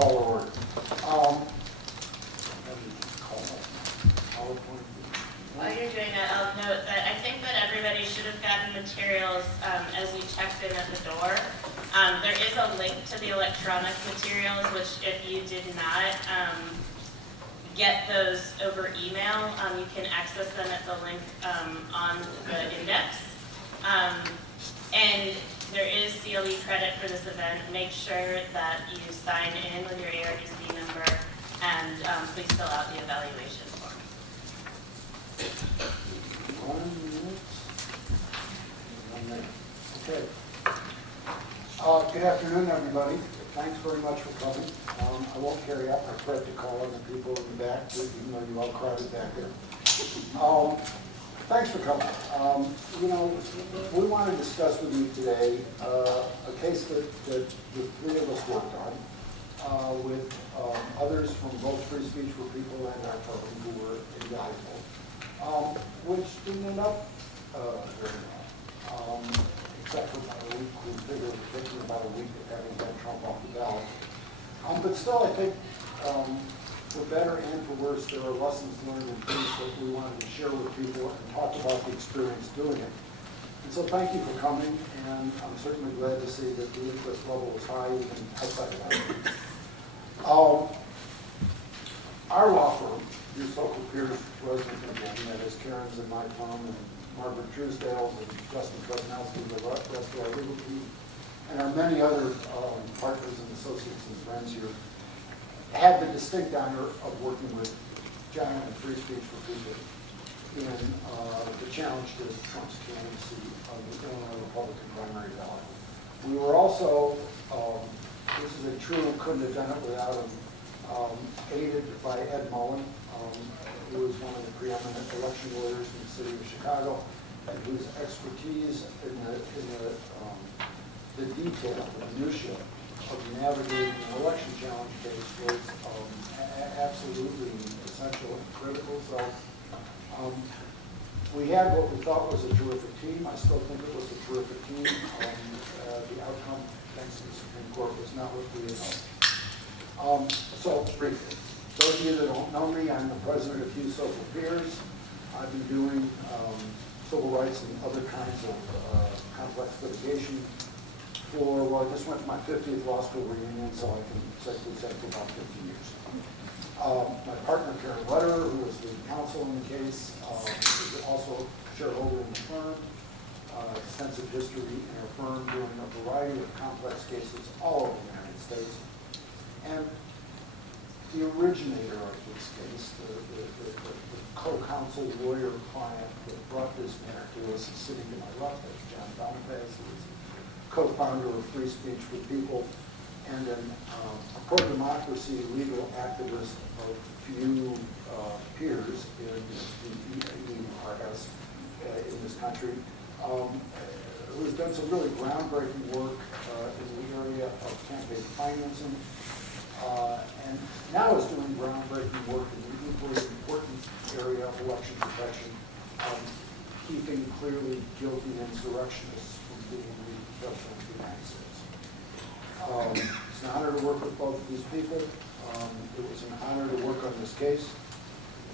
call to order. While you're doing that, I'll note that I think that everybody should have gotten materials as we checked in at the door. There is a link to the electronic materials, which if you did not get those over email, you can access them at the link on the index. And there is CLE credit for this event. Make sure that you sign in with your ARDC number and please fill out the evaluation form. 1 minute. 1 minute. Okay. Good afternoon, everybody. Thanks very much for coming. I won't carry out my threat to call on the people in the back, even though you're all crowded back there. Thanks for coming. We want to discuss with you today a case that the three of us worked on with others from both Free Speech for People and our firm who were invaluable, which didn't end up very well, except for about a week. We figured it was taking about a week of having had Trump off the ballot. But still, I think for better and for worse, there are lessons learned and things that we wanted to share with people and talk about the experience doing it. And so thank you for coming, and I'm certainly glad to see that the interest level is high even outside of that. Our law firm, your social peers resident again, that is Karen's and my firm, and Margaret Truesdale's and Justin Kosnowski, the rest of our legal team, and our many other partners and associates and friends here, had the distinct honor of working with John and Free Speech for People in the challenge to Trump's candidacy of the Illinois Republican primary ballot. We were also, this is a true, couldn't have done it without him, aided by Ed Mullen, who is one of the preeminent election lawyers in the city of Chicago, and whose expertise in the detail, the minutiae of navigating an election challenge case was absolutely essential and critical. So we had what we thought was a terrific team. I still think it was a terrific team. The outcome, thanks to the Supreme Court, was not what we had hoped. So briefly, those of you that don't know me, I'm the president of Hughes Social Peers. I've been doing civil rights and other kinds of complex litigation for, well, I just went to my 50th law school reunion, so I can safely say for about 15 years. My partner, Karen Lederer, who was the counsel in the case, is also a shareholder in the firm, extensive history in our firm doing a variety of complex cases all over the United States. And the originator of this case, the co-counsel lawyer client that brought this matter to us is sitting to my left, that's John Bonifaz, who is co-founder of Free Speech for People, and a pro-democracy legal activist of few peers in RS in this country, who has done some really groundbreaking work in the area of campaign financing, and now is doing groundbreaking work in the equally important area of election protection, keeping clearly guilty insurrectionists from being president of the United States. It's an honor to work with both of these people. It was an honor to work on this case.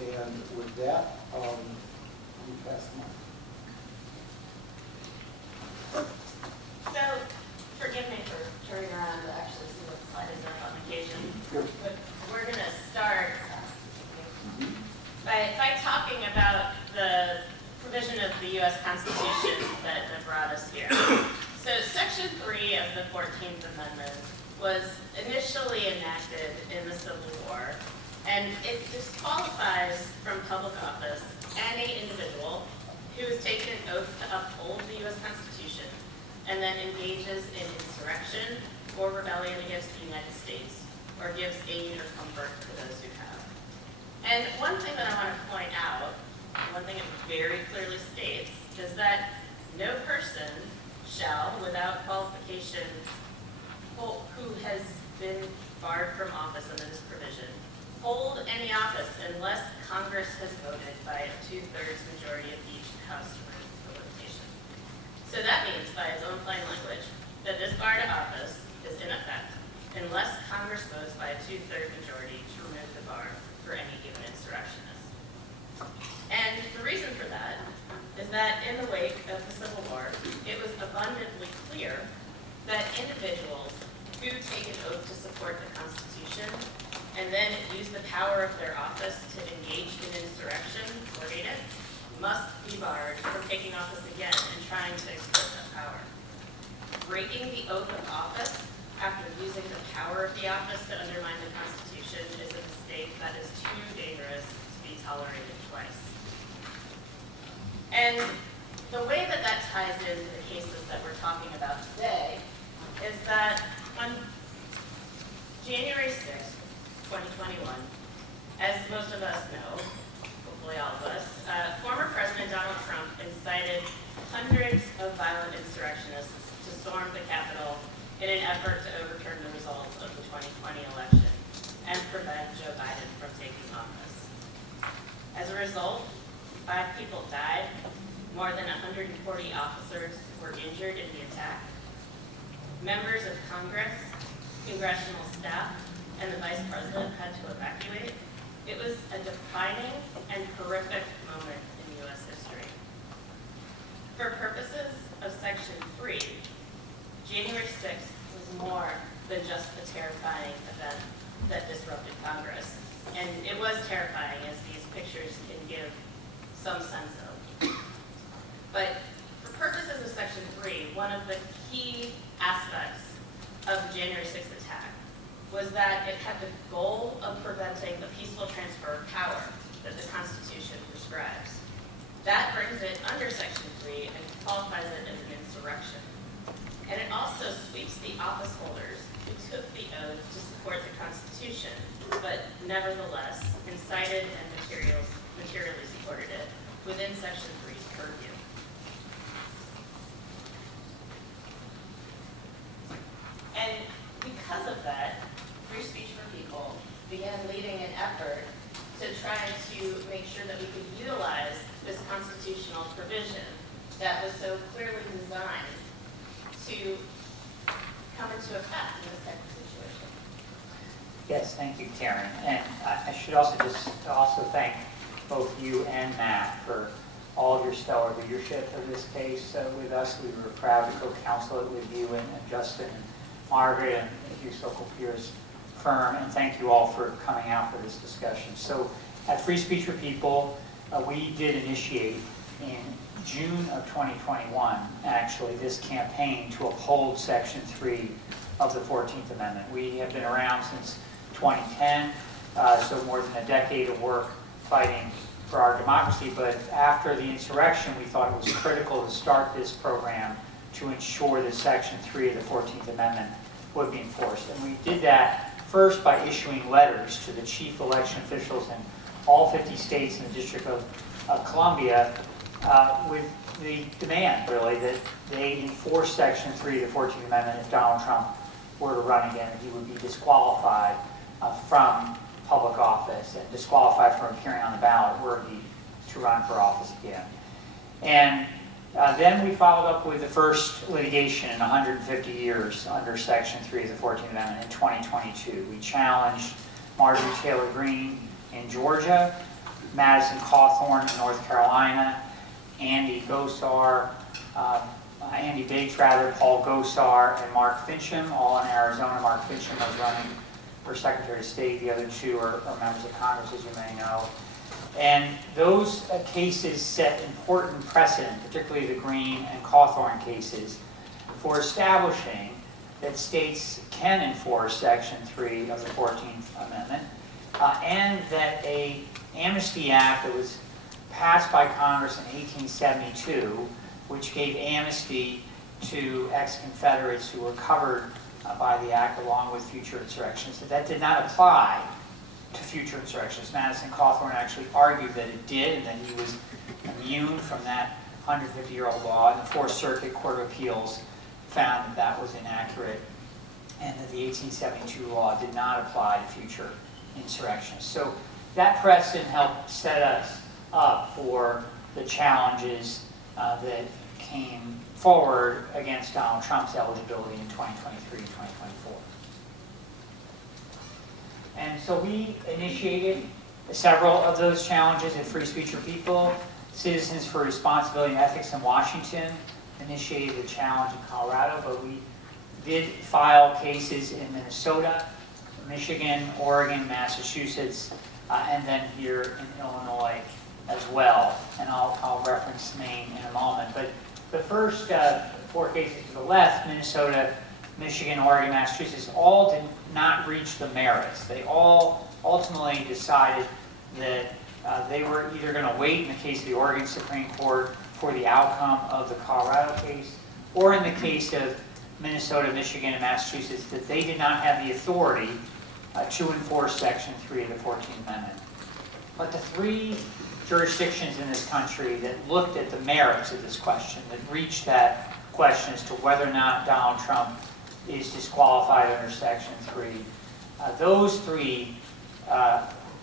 And with that, let me pass the mic. So, forgive me for turning around to actually see what the slide is up on occasion. Sure. But we're going to start by talking about the provision of the U.S. Constitution that brought us here. So Section 3 of the 14th Amendment was initially enacted in the Civil War, and it disqualifies from public office any individual who has taken an oath to uphold the U.S. Constitution and then engages in insurrection or rebellion against the United States or gives aid or comfort to those who have. And one thing that I want to point out, one thing it very clearly states, is that no person shall, without qualification, who has been barred from office under this provision, hold any office unless Congress has voted by a 2/3 majority of each House representation. So that means, by its own plain language, that this bar to office is in effect unless Congress votes by a 2/3 majority to remove the bar for any given insurrectionist. And the reason for that is that in the wake of the Civil War, it was abundantly clear that individuals who take an oath to support the Constitution and then use the power of their office to engage in insurrection or aid it must be barred from taking office again and trying to exert that power. Breaking the oath of office after using the power of the office to undermine the Constitution is a mistake that is too dangerous to be tolerated twice. And the way that that ties into the cases that we're talking about today is that on January 6th, 2021, as most of us know, hopefully all of us, former President Donald Trump incited hundreds of violent insurrectionists to storm the Capitol in an effort to overturn the results of the 2020 election and prevent Joe Biden from taking office. As a result, 5 people died, more than 140 officers were injured in the attack. Members of Congress, congressional staff, and the Vice President had to evacuate. It was a defining and horrific moment in U.S. history. For purposes of Section 3, January 6th was more than just a terrifying event that disrupted Congress. And it was terrifying, as these pictures can give some sense of. But for purposes of Section 3, one of the key aspects of the January 6th attack was that it had the goal of preventing the peaceful transfer of power that the Constitution prescribes. That brings it under Section 3 and qualifies it as an insurrection. And it also sweeps the office holders who took the oath to support the Constitution, but nevertheless incited and materially supported it within Section 3's purview. And because of that, Free Speech for People began leading an effort to try to make sure that we could utilize this constitutional provision that was so clearly designed to come into effect in this type of situation. Yes, thank you, Karen. And I should also thank both you and Matt for all of your stellar leadership of this case with us. We were proud to co-counsel it with you and Justin and Margaret and Hughes Local Peers firm, and thank you all for coming out for this discussion. So at Free Speech for People, we did initiate in June of 2021, actually, this campaign to uphold Section 3 of the 14th Amendment. We have been around since 2010, so more than a decade of work fighting for our democracy, but after the insurrection, we thought it was critical to start this program to ensure that Section 3 of the 14th Amendment would be enforced. And we did that first by issuing letters to the chief election officials in all 50 states and the District of Columbia with the demand, really, that they enforce Section 3 of the 14th Amendment if Donald Trump were to run again, and he would be disqualified from public office and disqualified from appearing on the ballot were he to run for office again. And then we followed up with the first litigation in 150 years under Section 3 of the 14th Amendment in 2022. We challenged Marjorie Taylor Greene in Georgia, Madison Cawthorn in North Carolina, Andy Biggs, Paul Gosar, and Mark Fincham, all in Arizona. Mark Fincham was running for Secretary of State. The other two are members of Congress, as you may know. And those cases set important precedent, particularly the Greene and Cawthorn cases, for establishing that states can enforce Section 3 of the 14th Amendment, and that an amnesty act that was passed by Congress in 1872, which gave amnesty to ex-Confederates who were covered by the act along with future insurrections, that did not apply to future insurrections. Madison Cawthorn actually argued that it did, and that he was immune from that 150-year-old law, and the Fourth Circuit Court of Appeals found that that was inaccurate, and that the 1872 law did not apply to future insurrections. So that precedent helped set us up for the challenges that came forward against Donald Trump's eligibility in 2023 and 2024. And so we initiated several of those challenges at Free Speech for People. Citizens for Responsibility and Ethics in Washington initiated the challenge in Colorado, but we did file cases in Minnesota, Michigan, Oregon, Massachusetts, and then here in Illinois as well. And I'll reference Maine in a moment. But the first 4 cases to the left, Minnesota, Michigan, Oregon, Massachusetts, all did not reach the merits. They all ultimately decided that they were either going to wait in the case of the Oregon Supreme Court for the outcome of the Colorado case, or in the case of Minnesota, Michigan, and Massachusetts, that they did not have the authority to enforce Section 3 of the 14th Amendment. But the 3 jurisdictions in this country that looked at the merits of this question, that reached that question as to whether or not Donald Trump is disqualified under Section 3, those 3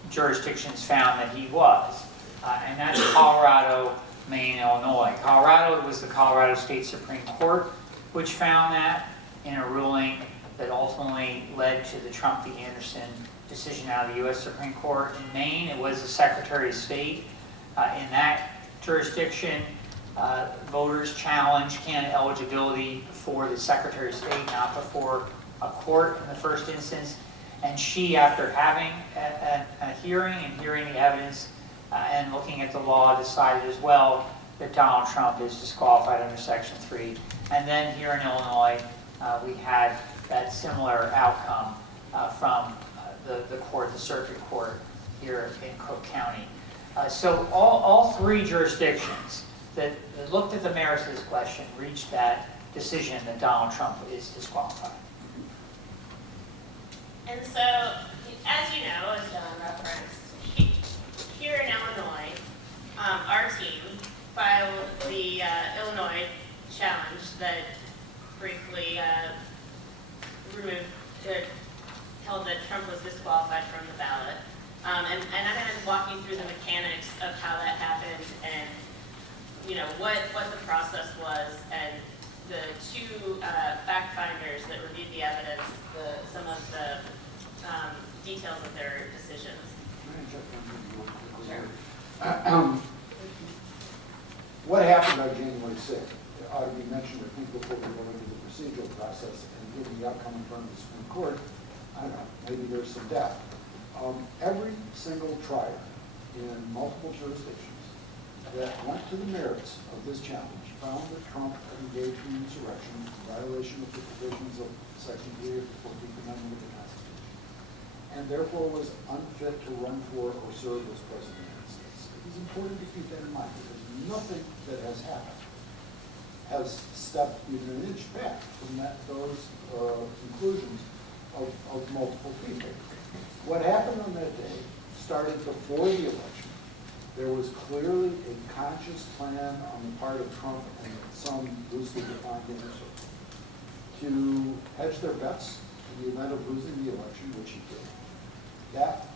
jurisdictions found that he was. And that's Colorado, Maine, Illinois. Colorado, it was the Colorado State Supreme Court which found that in a ruling that ultimately led to the Trump v. Anderson decision out of the U.S. Supreme Court. In Maine, it was the Secretary of State. In that jurisdiction, voters challenged candidate eligibility before the Secretary of State, not before a court in the first instance. And she, after having a hearing and hearing the evidence and looking at the law, decided as well that Donald Trump is disqualified under Section 3. And then here in Illinois, we had that similar outcome from the court, the circuit court here in Cook County. So all 3 jurisdictions that looked at the merits of this question reached that decision that Donald Trump is disqualified. And so, as you know, as John referenced, here in Illinois, our team filed the Illinois challenge that briefly held that Trump was disqualified from the ballot. And I'm going to walk you through the mechanics of how that happened and what the process was, and the 2 fact finders that reviewed the evidence, some of the details of their decisions. Sure. What happened on January 6th ought to be mentioned, I think, before we go into the procedural process and given the outcome in front of the Supreme Court. I don't know, maybe there's some doubt. Every single trier in multiple jurisdictions that went to the merits of this challenge found that Trump had engaged in insurrection in violation of the provisions of Section 3 of the 14th Amendment of the Constitution, and therefore was unfit to run for or serve as President of the United States. It is important to keep that in mind, because nothing that has happened has stepped even an inch back from those conclusions of multiple people. What happened on that day started before the election. There was clearly a conscious plan on the part of Trump and some loosely defined inner circle to hedge their bets in the event of losing the election, which he did. That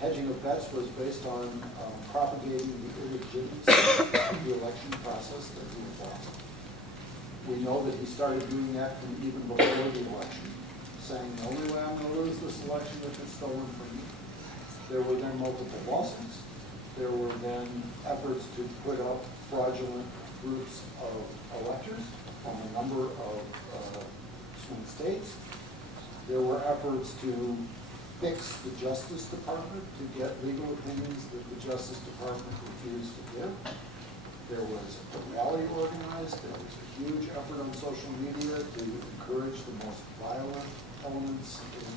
hedging of bets was based on propagating the illegitimacy of the election process that he had lost. We know that he started doing that from even before the election, saying the only way I'm going to lose this election is if it's stolen from me. There were then multiple lawsuits. There were then efforts to put up fraudulent groups of electors from a number of swing states. There were efforts to fix the Justice Department, to get legal opinions that the Justice Department refused to give. There was a rally organized. There was a huge effort on social media to encourage the most violent elements in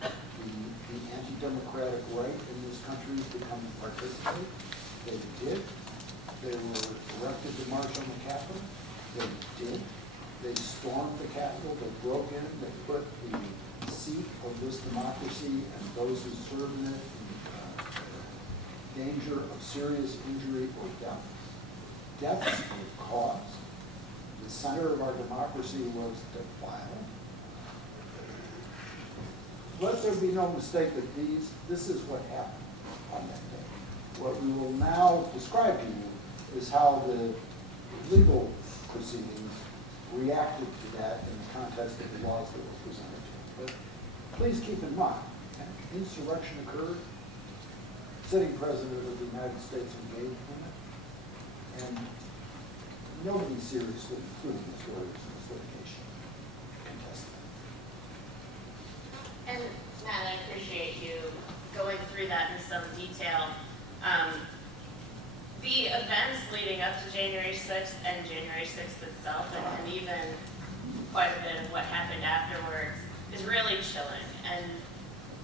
the anti-democratic right in this country to come and participate. They did. They were directed to march on the Capitol. They did. They stormed the Capitol. They broke in. They put the seat of this democracy and those who serve in it in danger of serious injury or death. Deaths were caused. The center of our democracy was defiled. Let there be no mistake that this is what happened on that day. What we will now describe to you is how the legal proceedings reacted to that in the context of the laws that were presented to us. But please keep in mind, an insurrection occurred, sitting president of the United States engaged in it, and nobody seriously, including his lawyers in this litigation, contested it. And Matt, I appreciate you going through that in some detail. The events leading up to January 6th and January 6th itself, and even quite a bit of what happened afterwards, is really chilling. And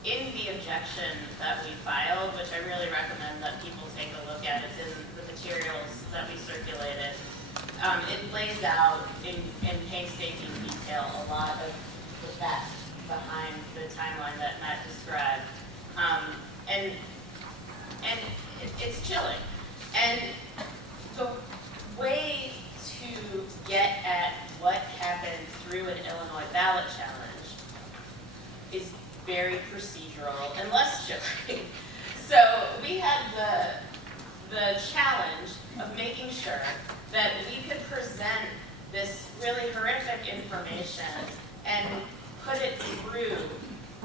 in the objection that we filed, which I really recommend that people take a look at, it's in the materials that we circulated, it lays out in painstaking detail a lot of the facts behind the timeline that Matt described. It's chilling. And the way to get at what happened through an Illinois ballot challenge is very procedural and less chilling. So we had the challenge of making sure that we could present this really horrific information and put it through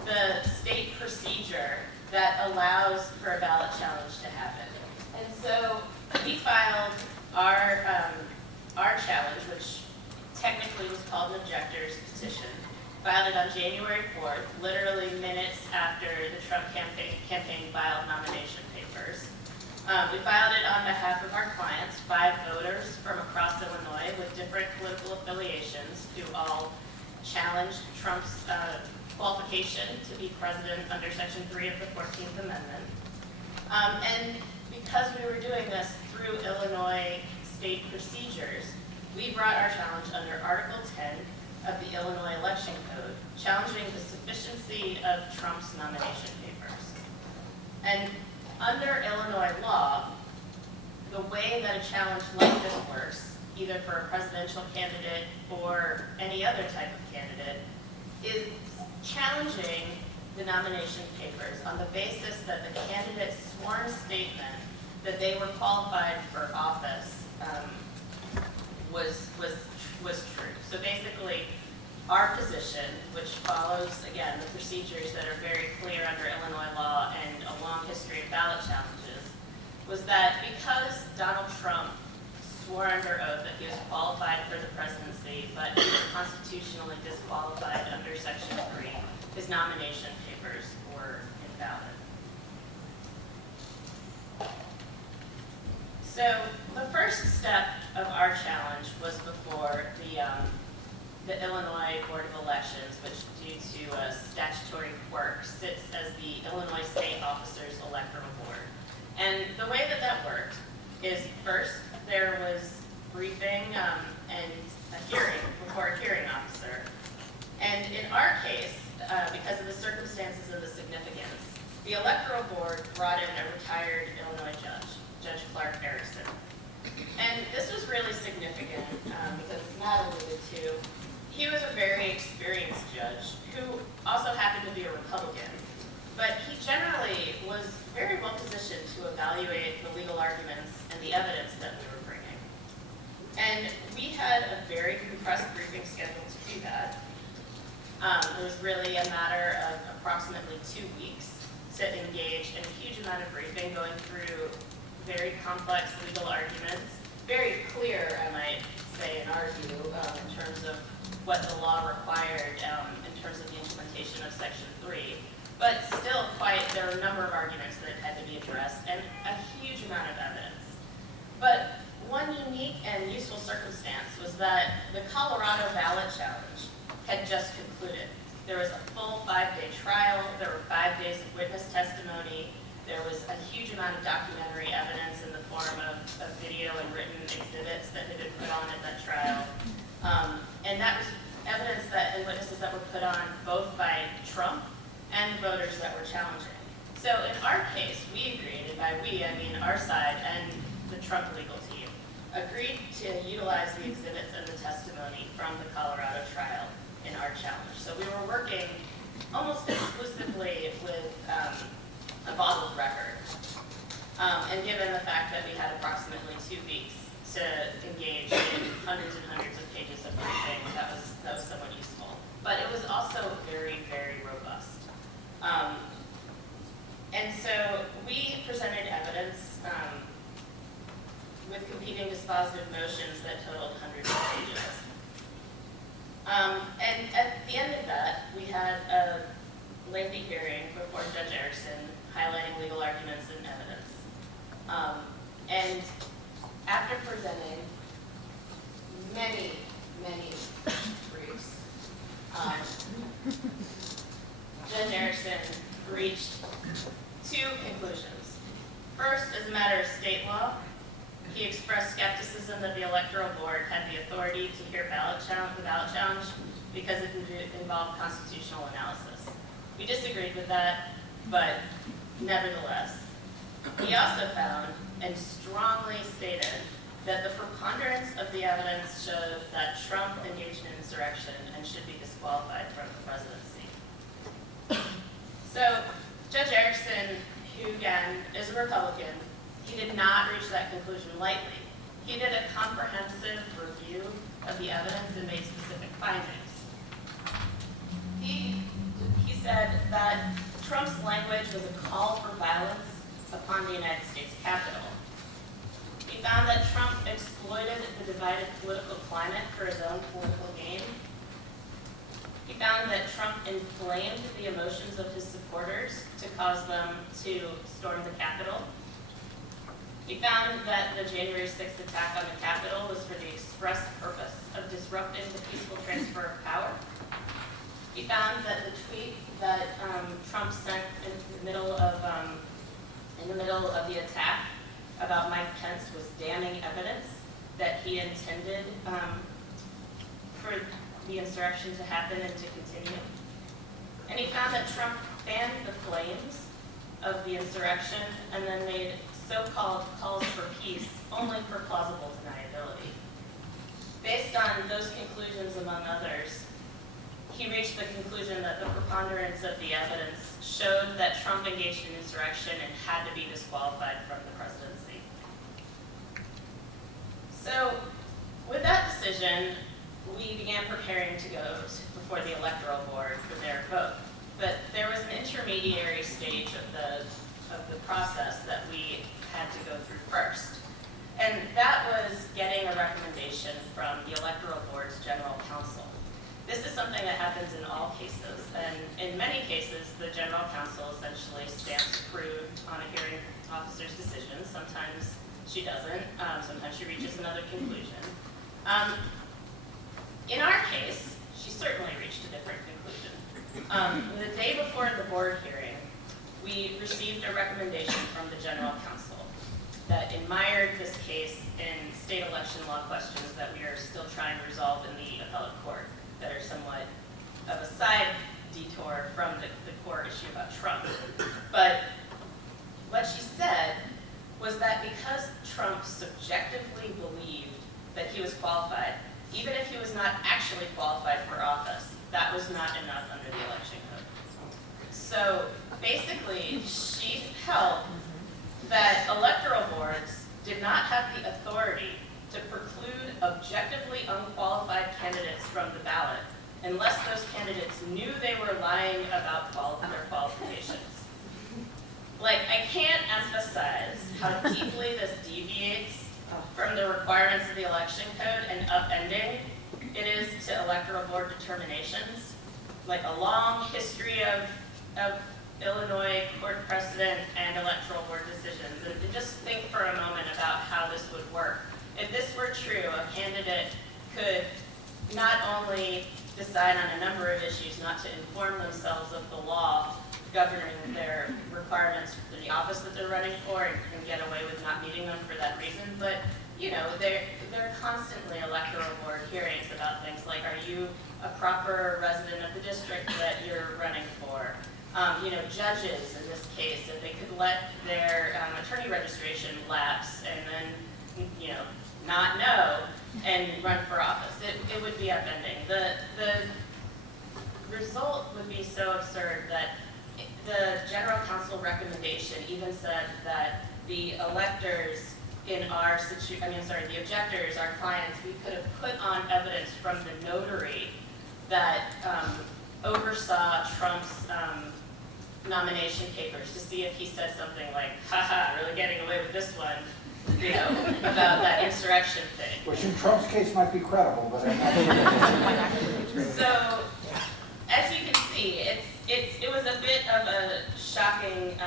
the state procedure that allows for a ballot challenge to happen. And so we filed our challenge, which technically was called an objector's petition, filed it on January 4th, literally minutes after the Trump campaign filed nomination papers. We filed it on behalf of our clients, 5 voters from across Illinois with different political affiliations who all challenged Trump's qualification to be president under Section 3 of the 14th Amendment. And because we were doing this through Illinois state procedures, we brought our challenge under Article 10 of the Illinois Election Code, challenging the sufficiency of Trump's nomination papers. And under Illinois law, the way that a challenge like this works, either for a presidential candidate or any other type of candidate, is challenging the nomination papers on the basis that the candidate's sworn statement that they were qualified for office was true. So basically, our position, which follows, again, the procedures that are very clear under Illinois law and a long history of ballot challenges, was that because Donald Trump swore under oath that he was qualified for the presidency, but he was constitutionally disqualified under Section 3, his nomination papers were invalid. So the first step of our challenge was before the Illinois Board of Elections, which due to a statutory quirk sits as the Illinois State Officers Electoral Board. And the way that that worked is first there was briefing and a hearing before a hearing officer. And in our case, because of the circumstances and the significance, the Electoral Board brought in a retired Illinois judge, Judge Clark Erickson. And this was really significant because, as Matt alluded to, he was a very experienced judge who also happened to be a Republican, but he generally was very well positioned to evaluate the legal arguments and the evidence that we were bringing. And we had a very compressed briefing schedule to do that. It was really a matter of approximately 2 weeks to engage in a huge amount of briefing, going through very complex legal arguments, very clear, I might say, in our view, in terms of what the law required in terms of the implementation of Section 3. But still there were a number of arguments that had to be addressed and a huge amount of evidence. But one unique and useful circumstance was that the Colorado ballot challenge had just concluded. There was a full 5-day trial, there were 5 days of witness testimony, there was a huge amount of documentary evidence in the form of video and written exhibits that had been put on at that trial. And that was evidence and witnesses that were put on both by Trump and the voters that were challenging. So in our case, we agreed, and by we, I mean our side and the Trump legal team, agreed to utilize the exhibits and the testimony from the Colorado trial in our challenge. So we were working almost exclusively with a bottled record. And given the fact that we had approximately 2 weeks to engage in hundreds and hundreds of pages of briefing, that was somewhat useful. But it was also very, very robust. dispositive motions that totaled hundreds of pages. And at the end of that, we had a lengthy hearing before Judge Erickson highlighting legal arguments and evidence. And after presenting many briefs, Judge Erickson reached two conclusions. First, as a matter of state law, he expressed skepticism that the Electoral Board had the authority to hear the ballot challenge because it involved constitutional analysis. We disagreed with that, but nevertheless, he also found and strongly stated that the preponderance of the evidence showed that Trump engaged in insurrection and should be disqualified from the presidency. So Judge Erickson, who again is a Republican, he did not reach that conclusion lightly. He did a comprehensive review of the evidence and made specific findings. He said that Trump's language was a call for violence upon the United States Capitol. He found that Trump exploited the divided political climate for his own political gain. He found that Trump inflamed the emotions of his supporters to cause them to storm the Capitol. He found that the January 6th attack on the Capitol was for the express purpose of disrupting the peaceful transfer of power. He found that the tweet that Trump sent in the middle of the attack about Mike Pence was damning evidence that he intended for the insurrection to happen and to continue. And he found that Trump fanned the flames of the insurrection and then made so-called calls for peace only for plausible deniability. Based on those conclusions, among others, he reached the conclusion that the preponderance of the evidence showed that Trump engaged in insurrection and had to be disqualified from the presidency. So, with that decision, we began preparing to go before the Electoral Board for their vote. But there was an intermediary stage of the process that we had to go through first. And that was getting a recommendation from the Electoral Board's General Counsel. This is something that happens in all cases, and in many cases, the General Counsel essentially stamps approved on a hearing officer's decision. Sometimes she doesn't. Sometimes she reaches another conclusion. In our case, she certainly reached a different conclusion. The day before the board hearing, we received a recommendation from the General Counsel that admired this case in state election law questions that we are still trying to resolve in the appellate court that are somewhat of a side detour from the core issue about Trump. But what she said was that because Trump subjectively believed that he was qualified, even if he was not actually qualified for office, that was not enough under the election code. So basically, she held that electoral boards did not have the authority to preclude objectively unqualified candidates from the ballot unless those candidates knew they were lying about their qualifications. Like, I can't emphasize how deeply this deviates from the requirements of the election code and upending it is to electoral board determinations. Like a long history of Illinois court precedent and electoral board decisions. And just think for a moment about how this would work. If this were true, a candidate could not only decide on a number of issues, not to inform themselves of the law governing their requirements for the office that they're running for and get away with not meeting them for that reason, but there are constantly electoral board hearings about things like, are you a proper resident of the district that you're running for? Judges in this case, if they could let their attorney registration lapse and then, not know and run for office, it would be upending. The result would be so absurd that the General Counsel recommendation even said that the electors in our the objectors, our clients, we could have put on evidence from the notary that oversaw Trump's nomination papers to see if he said something like, haha, really getting away with this one. about that insurrection thing. Which in Trump's case might be credible, but I'm not sure. So, as you can see, it was a bit of a shocking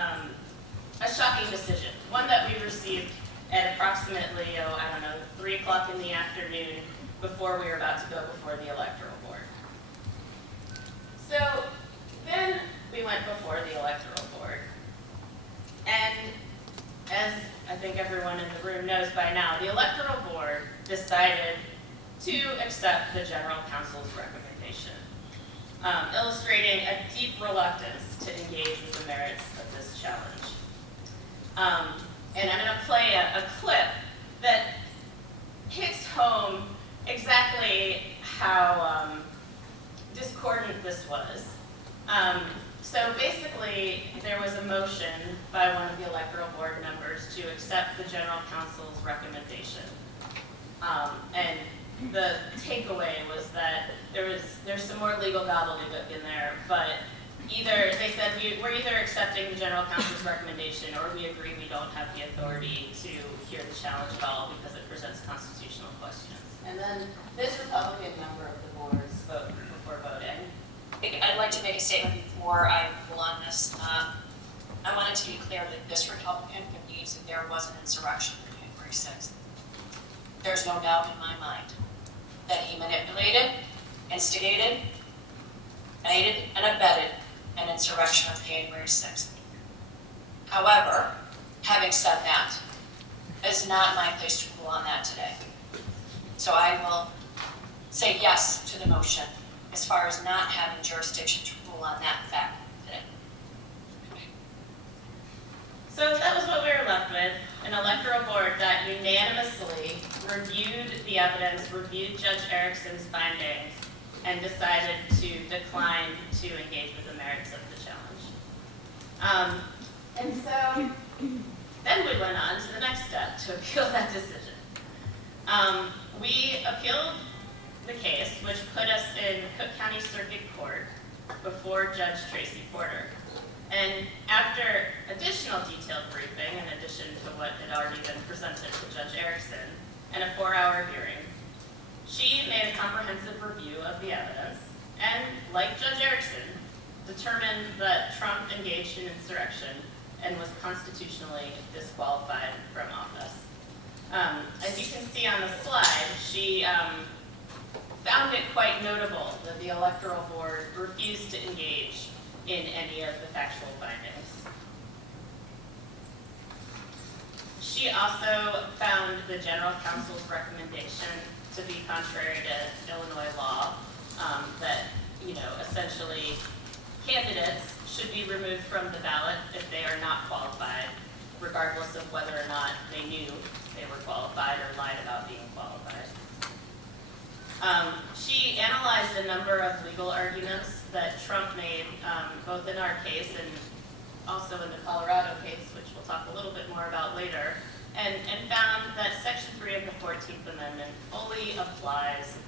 decision. One that we received at approximately, 3 o'clock in the afternoon before we were about to go before the electoral board. So then we went before the electoral board. And as I think everyone in the room knows by now, the electoral board decided to accept the general counsel's recommendation, illustrating a deep reluctance to engage with the merits of this challenge. And I'm going to play a clip that hits home exactly how discordant this was. So basically, there was a motion by one of the electoral board members to accept the general counsel's recommendation. And the takeaway was that there's some more legal gobbledygook in there, but they said we're either accepting the general counsel's recommendation or we agree we don't have the authority to hear the challenge at all because it presents constitutional questions. And then this Republican member of the board spoke before voting. I'd like to make a statement before I rule on this. I wanted to be clear that this Republican believes that there was an insurrection on January 6th. There's no doubt in my mind that he manipulated, instigated, aided, and abetted an insurrection on January 6th. However, having said that, it's not my place to rule on that today. So I will say yes to the motion as far as not having jurisdiction to rule on that fact today. So that was what we were left with, an electoral board that unanimously reviewed the evidence, reviewed Judge Erickson's findings, and decided to decline to engage with the merits of the challenge. And so then we went on to the next step to appeal that decision. We appealed the case, which put us in Cook County Circuit Court before Judge Tracy Porter. And after additional detailed briefing, in addition to what had already been presented to Judge Erickson, and a 4-hour hearing, she made a comprehensive review of the evidence and, like Judge Erickson, determined that Trump engaged in insurrection and was constitutionally disqualified from office. As you can see on the slide, she found it quite notable that the electoral board refused to engage in any of the factual findings. She also found the general counsel's recommendation to be contrary to Illinois law, that, essentially candidates should be removed from the ballot if they are not qualified, regardless of whether or not they knew they were qualified or lied about being qualified. She analyzed a number of legal arguments that Trump made, both in our case and also in the Colorado case, which we'll talk a little bit more about later, and found that Section 3 of the 14th Amendment fully applies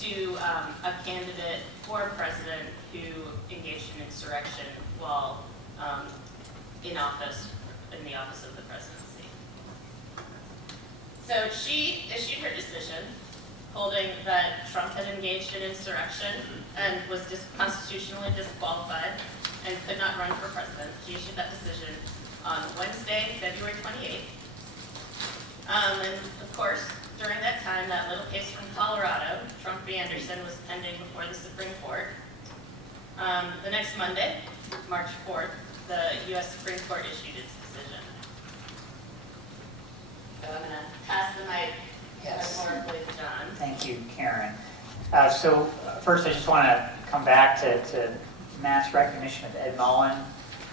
to a candidate for president who engaged in insurrection while in the office of the presidency. So she issued her decision holding that Trump had engaged in insurrection and was constitutionally disqualified and could not run for president. She issued that decision on Wednesday, February 28th. And of course, during that time, that little case from Colorado, Trump v. Anderson, was pending before the Supreme Court. The next Monday, March 4th, the U.S. Supreme Court issued its decision. So I'm going to pass the mic metaphorically to John. Thank you, Karen. First, I just want to come back to Matt's recognition of Ed Mullen,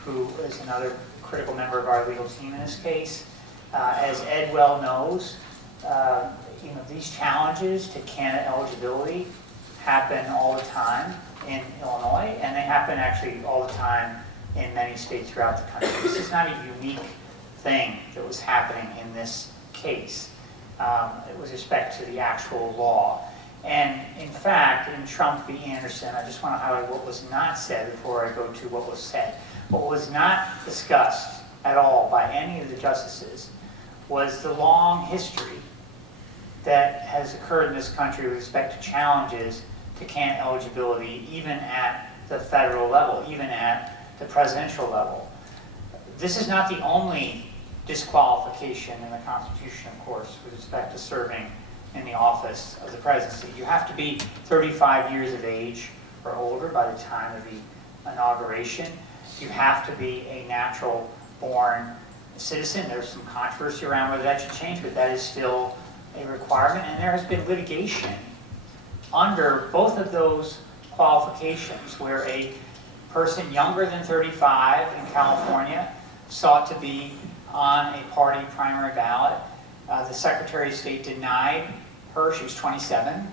who is another critical member of our legal team in this case. As Ed well knows, these challenges to candidate eligibility happen all the time in Illinois, and they happen actually all the time in many states throughout the country. This is not a unique thing that was happening in this case with respect to the actual law. And in fact, in Trump v. Anderson, I just want to highlight what was not said before I go to what was said. What was not discussed at all by any of the justices was the long history that has occurred in this country with respect to challenges to candidate eligibility, even at the federal level, even at the presidential level. This is not the only disqualification in the Constitution, of course, with respect to serving in the office of the presidency. You have to be 35 years of age or older by the time of the inauguration. You have to be a natural-born citizen. There's some controversy around whether that should change, but that is still a requirement, and there has been litigation under both of those qualifications where a person younger than 35 in California sought to be on a party primary ballot. The Secretary of State denied her. She was 27.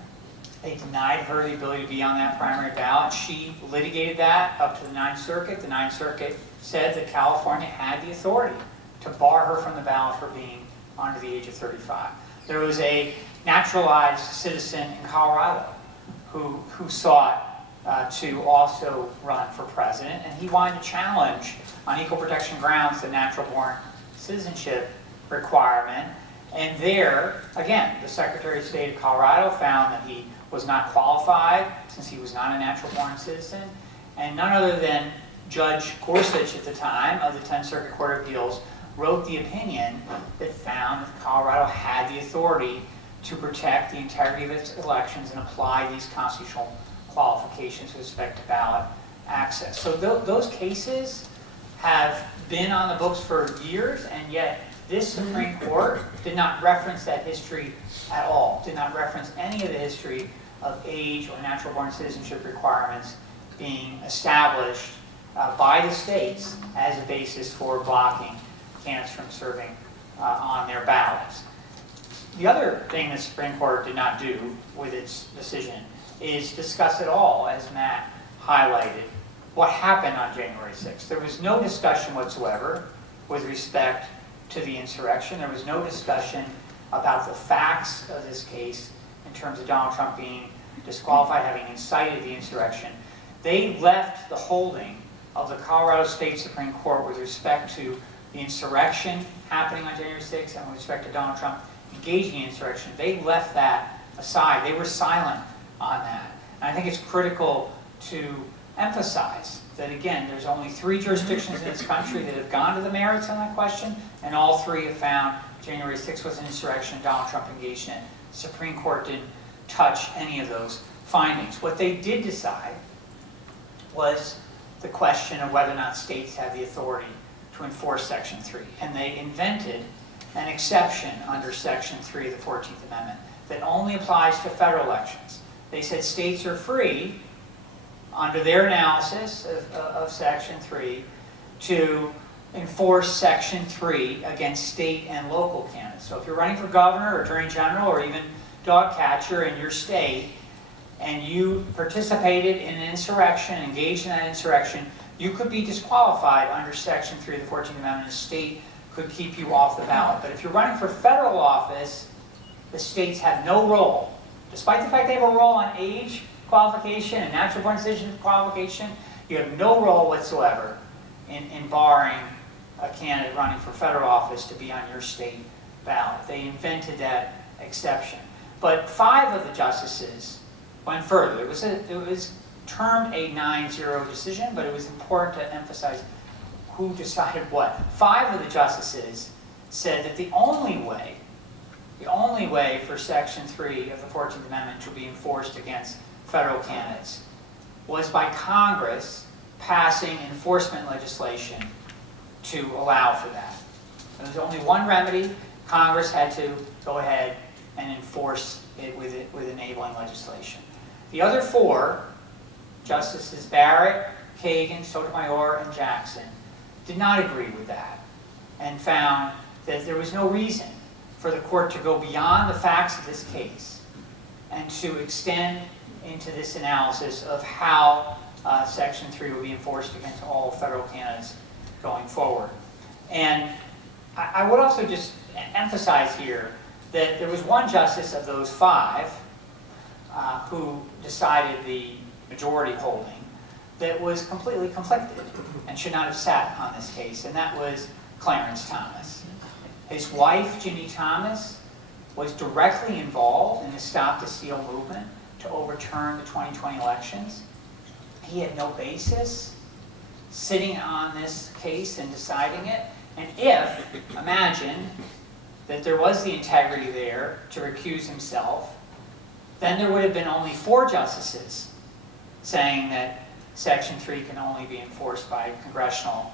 They denied her the ability to be on that primary ballot. She litigated that up to the Ninth Circuit. The Ninth Circuit said that California had the authority to bar her from the ballot for being under the age of 35. There was a naturalized citizen in Colorado who sought to also run for president, and he wanted to challenge on equal protection grounds the natural-born citizenship requirement. And there, again, the Secretary of State of Colorado found that he was not qualified since he was not a natural-born citizen, and none other than Judge Gorsuch at the time of the 10th Circuit Court of Appeals wrote the opinion that found that Colorado had the authority to protect the integrity of its elections and apply these constitutional qualifications with respect to ballot access. So those cases have been on the books for years, and yet this Supreme Court did not reference that history at all, did not reference any of the history of age or natural-born citizenship requirements being established by the states as a basis for blocking candidates from serving on their ballots. The other thing the Supreme Court did not do with its decision is discuss at all, as Matt highlighted, what happened on January 6th. There was no discussion whatsoever with respect to the insurrection. There was no discussion about the facts of this case in terms of Donald Trump being disqualified, having incited the insurrection. They left the holding of the Colorado State Supreme Court with respect to the insurrection happening on January 6th and with respect to Donald Trump engaging in insurrection. They left that aside. They were silent on that. And I think it's critical to emphasize that, again, there's only 3 jurisdictions in this country that have gone to the merits on that question, and all 3 have found January 6th was an insurrection, Donald Trump engaged in it. The Supreme Court didn't touch any of those findings. What they did decide was the question of whether or not states have the authority to enforce Section 3. And they invented an exception under Section 3 of the 14th Amendment that only applies to federal elections. They said states are free, under their analysis of Section 3, to enforce Section 3 against state and local candidates. So if you're running for governor or attorney general or even dog catcher in your state, and you participated in an insurrection, engaged in that insurrection, you could be disqualified under Section 3 of the 14th Amendment. The state could keep you off the ballot. But if you're running for federal office, the states have no role. Despite the fact they have a role on age qualification and natural-born citizenship qualification, you have no role whatsoever in barring a candidate running for federal office to be on your state ballot. They invented that exception. But 5 of the justices went further. It was termed a 9-0 decision, but it was important to emphasize who decided what. 5 of the justices said that the only way for Section 3 of the 14th Amendment to be enforced against federal candidates was by Congress passing enforcement legislation to allow for that. There was only one remedy. Congress had to go ahead and enforce it with enabling legislation. The other 4, Justices Barrett, Kagan, Sotomayor, and Jackson, did not agree with that and found that there was no reason for the court to go beyond the facts of this case and to extend into this analysis of how Section 3 will be enforced against all federal candidates going forward. And I would also just emphasize here that there was one justice of those 5 who decided the majority holding that was completely conflicted and should not have sat on this case, and that was Clarence Thomas. His wife, Ginny Thomas, was directly involved in the Stop the Steal movement to overturn the 2020 elections. He had no basis sitting on this case and deciding it. And if, imagine, that there was the integrity there to recuse himself, then there would have been only 4 justices saying that Section 3 can only be enforced by congressional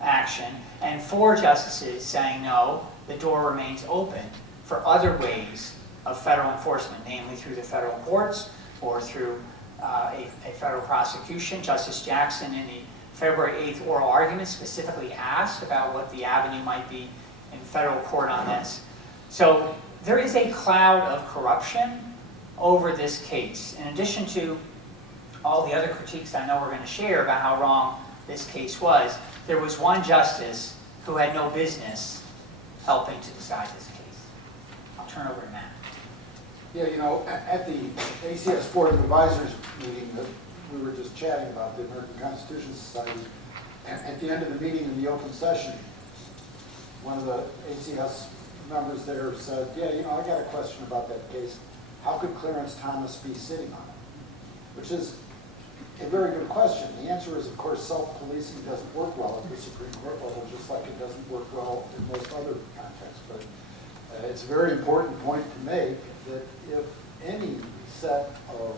action, and 4 justices saying no, the door remains open for other ways of federal enforcement, namely through the federal courts or through a federal prosecution. Justice Jackson, in the February 8th oral argument, specifically asked about what the avenue might be in federal court on this. So there is a cloud of corruption over this case. In addition to all the other critiques I know we're going to share about how wrong this case was, there was one justice who had no business helping to decide this case. I'll turn over to Matt. Yeah, you know, at the ACS Board of Advisors meeting that we were just chatting about, the American Constitution Society, at the end of the meeting in the open session, one of the ACS members there said, yeah, you know, I got a question about that case. How could Clarence Thomas be sitting on it? Which is a very good question. The answer is, of course, self-policing doesn't work well at the Supreme Court level, just like it doesn't work well in most other contexts. But it's a very important point to make that if any set of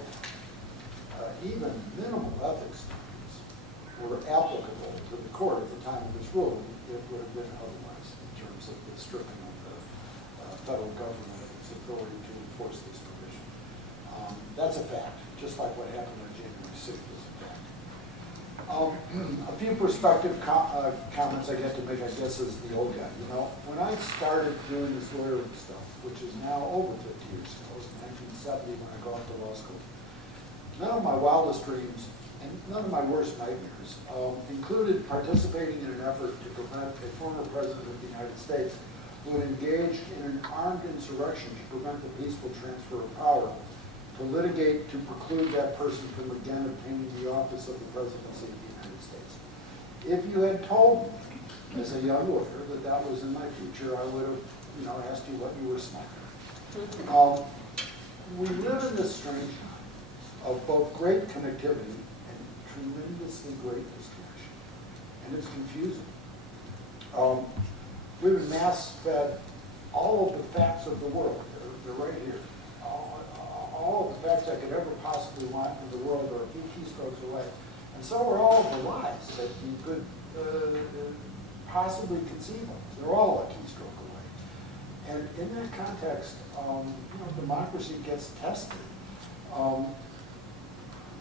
even minimal ethics standards were applicable to the court at the time of this ruling, it would have been otherwise in terms of the stripping of the federal government of its authority to enforce this provision. That's a fact, just like what happened on January 6th is a fact. A few perspective comments I get to make, I guess, as the old guy. You know, when I started doing this lawyering stuff, which is now over 50 years ago, it was 1970 when I got off to law school, none of my wildest dreams and none of my worst nightmares included participating in an effort to prevent a former president of the United States who had engaged in an armed insurrection to prevent the peaceful transfer of power, to litigate to preclude that person from again obtaining the office of the presidency of the United States. If you had told me as a young lawyer that that was in my future, I would have, you know, asked you what you were smoking. We live in this strange time of both great connectivity and tremendously great disconnection, and it's confusing. We've been mass-fed all of the facts of the world. They're right here. All of the facts I could ever possibly want in the world are a few keystrokes away. And so are all of the lies that you could possibly conceive of. They're all a keystroke away. And in that context, you know, democracy gets tested.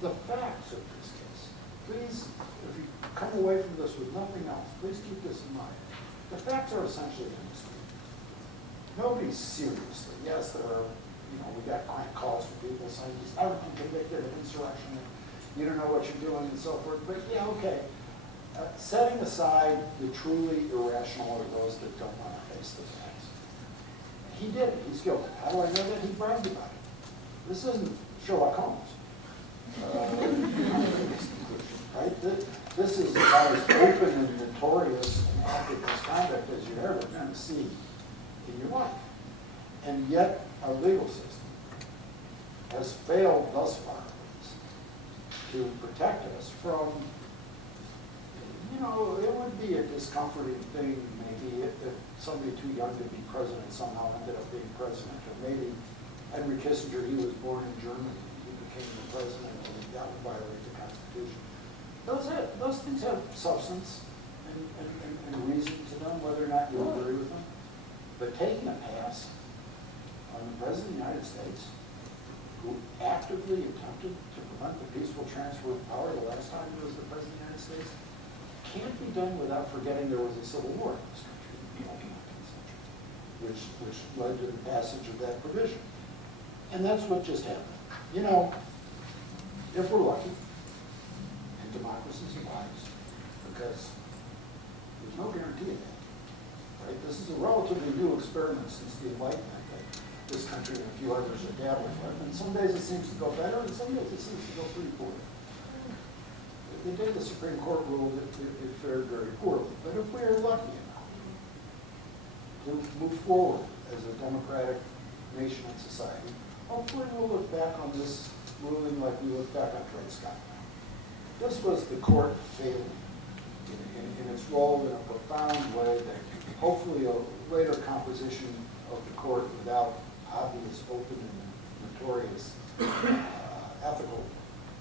The facts of this case, please, if you come away from this with nothing else, please keep this in mind. The facts are essentially undisputed. Nobody seriously, yes, there are, you know, we got client calls from people saying he's never been convicted of insurrection, and you don't know what you're doing and so forth, but yeah, okay. Setting aside the truly irrational or those that don't want to face the facts. He did it, he's guilty. How do I know that? He bragged about it. This isn't Sherlock Holmes. Right? This is about as open and notorious and active misconduct as you're ever going to see in your life. And yet, our legal system has failed thus far, at least, to protect us from, you know, it would be a discomforting thing, maybe, if somebody too young to be president somehow ended up being president, or maybe Henry Kissinger, he was born in Germany, he became the president, and that would violate the Constitution. Those things have substance and reason to them, whether or not you agree with them. But taking a pass on the President of the United States, who actively attempted to prevent the peaceful transfer of power the last time he was the President of the United States, can't be done without forgetting there was a civil war in this country in the 19th century, which led to the passage of that provision. And that's what just happened. You know, if we're lucky, and democracy survives, because there's no guarantee of that, right? This is a relatively new experiment since the Enlightenment that this country and a few others are dabbling with. And some days it seems to go better, and some days it seems to go pretty poorly. The day the Supreme Court ruled, it fared very poorly. But if we are lucky enough to move forward as a democratic nation and society, hopefully we'll look back on this ruling like we look back on Dred Scott. This was the court failing in its role in a profound way that hopefully a later composition of the court without obvious, open, and notorious ethical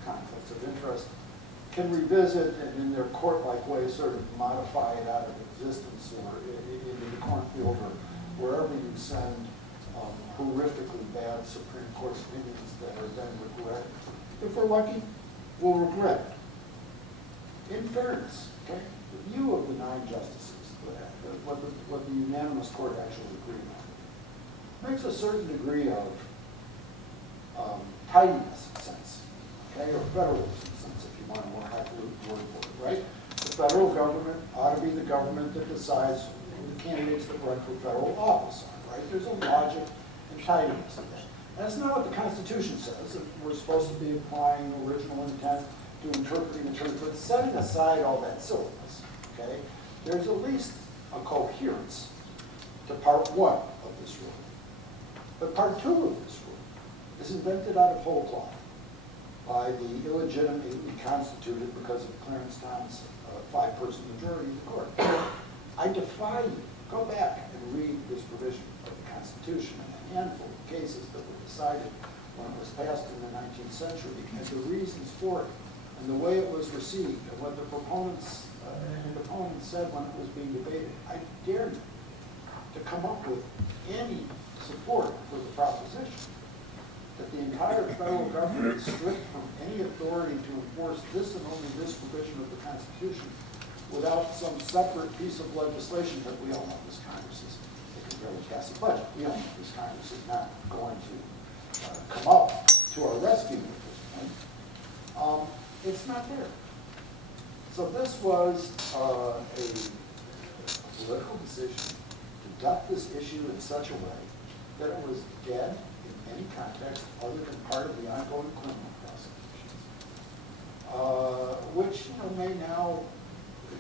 conflicts of interest can revisit and in their court-like way sort of modify it out of existence or into the cornfield or wherever you send horrifically bad Supreme Court opinions that are then regretted. If we're lucky, we'll regret it. In fairness, okay, the view of the 9 justices, what the unanimous court actually agreed on, makes a certain degree of tidiness sense, okay, or federalism sense, if you want a more highfalutin word for it, right? The federal government ought to be the government that decides who the candidates that run for federal office are, right? There's a logic and tidiness in that. That's not what the Constitution says. We're supposed to be applying original intent to interpreting the terms, but setting aside all that silliness, okay, there's at least a coherence to part 1 of this rule. But part 2 of this rule is invented out of whole cloth by the illegitimately constituted, because of Clarence Thomas, 5-person majority of the court. I defy you, go back and read this provision of the Constitution and a handful of cases that were decided when it was passed in the 19th century, and the reasons for it, and the way it was received, and what the proponents and opponents said when it was being debated. I dare you to come up with any support for the proposition that the entire federal government is stripped from any authority to enforce this and only this provision of the Constitution without some separate piece of legislation that we all know this Congress is, they can barely pass a budget. We all know this Congress is not going to come up to our rescue at this point. It's not there. So this was a political decision to duck this issue in such a way that it was dead in any context other than part of the ongoing criminal prosecutions, which may now,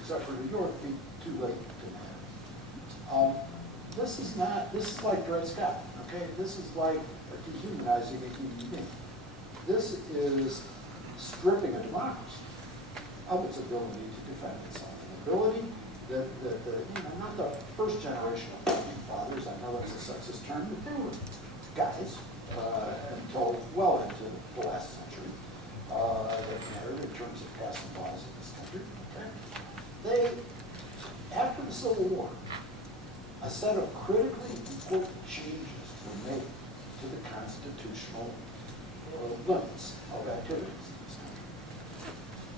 except for New York, be too late to matter. This is like Dred Scott, okay? This is like dehumanizing a human being. This is stripping a democracy of its ability to defend itself. An ability that not the first generation of founding fathers, I know that's a sexist term, but they were guys until well into the last century that mattered in terms of passing laws in this country. Okay? After the Civil War, a set of critically important changes were made to the constitutional limits of activities in this country.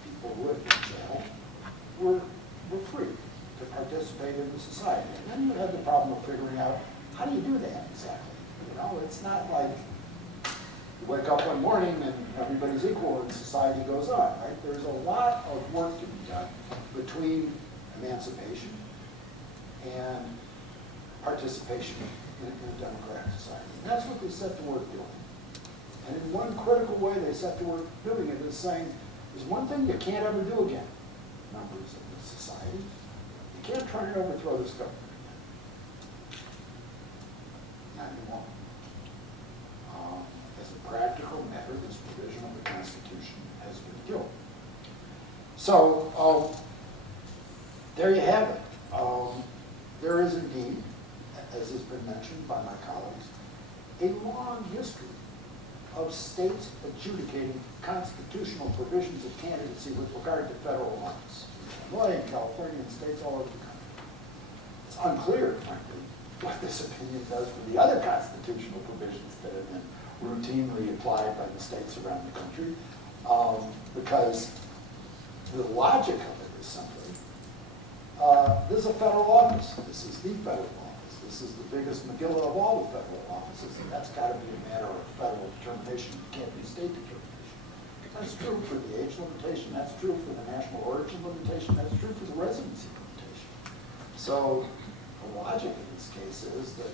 People who had been jailed were free to participate in the society. And then you had the problem of figuring out, how do you do that exactly? It's not like you wake up one morning and everybody's equal and society goes on, right? There's a lot of work to be done between emancipation and participation in a democratic society. And that's what they set to work doing. And in one critical way they set to work doing it is saying, there's one thing you can't ever do again, members of the society. You can't try and overthrow this government again. Not anymore. As a practical matter, this provision of the Constitution has been killed. So, there you have it. There is indeed, as has been mentioned by my colleagues, a long history of states adjudicating constitutional provisions of candidacy with regard to federal office. Illinois and California and states all over the country. It's unclear, frankly, what this opinion does for the other constitutional provisions that have been routinely applied by the states around the country, because the logic of it is simply, this is a federal office. This is the federal office. This is the biggest Megillah of all the federal offices, and that's got to be a matter of federal determination. It can't be state determination. That's true for the age limitation. That's true for the national origin limitation. That's true for the residency limitation. So the logic in this case is that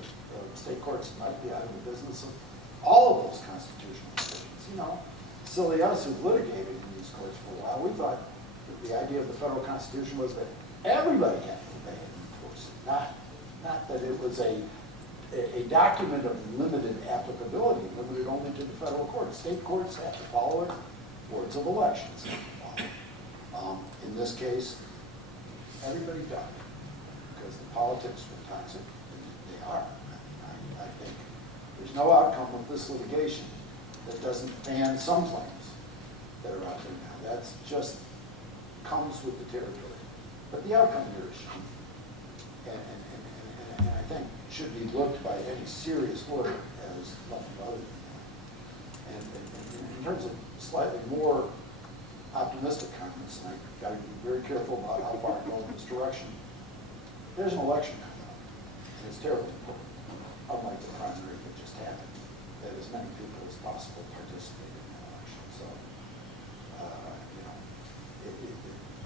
state courts might be out of the business of all of those constitutional provisions. Silly us who've litigated in these courts for a while, we thought that the idea of the federal Constitution was that everybody had to obey it and enforce it, not not that it was a document of limited applicability, limited only to the federal courts. State courts have to follow it, boards of elections have to follow it. In this case, everybody died because the politics were toxic, and they are. I think there's no outcome of this litigation that doesn't fan some claims that are out there now. That's just comes with the territory. But the outcome here is shown, and I think should be looked by any serious lawyer as nothing other than that. And in terms of slightly more optimistic comments, and I've got to be very careful about how far I go in this direction, there's an election coming up, and it's terribly important, unlike the primary that just happened, that as many people as possible participate in the election. So,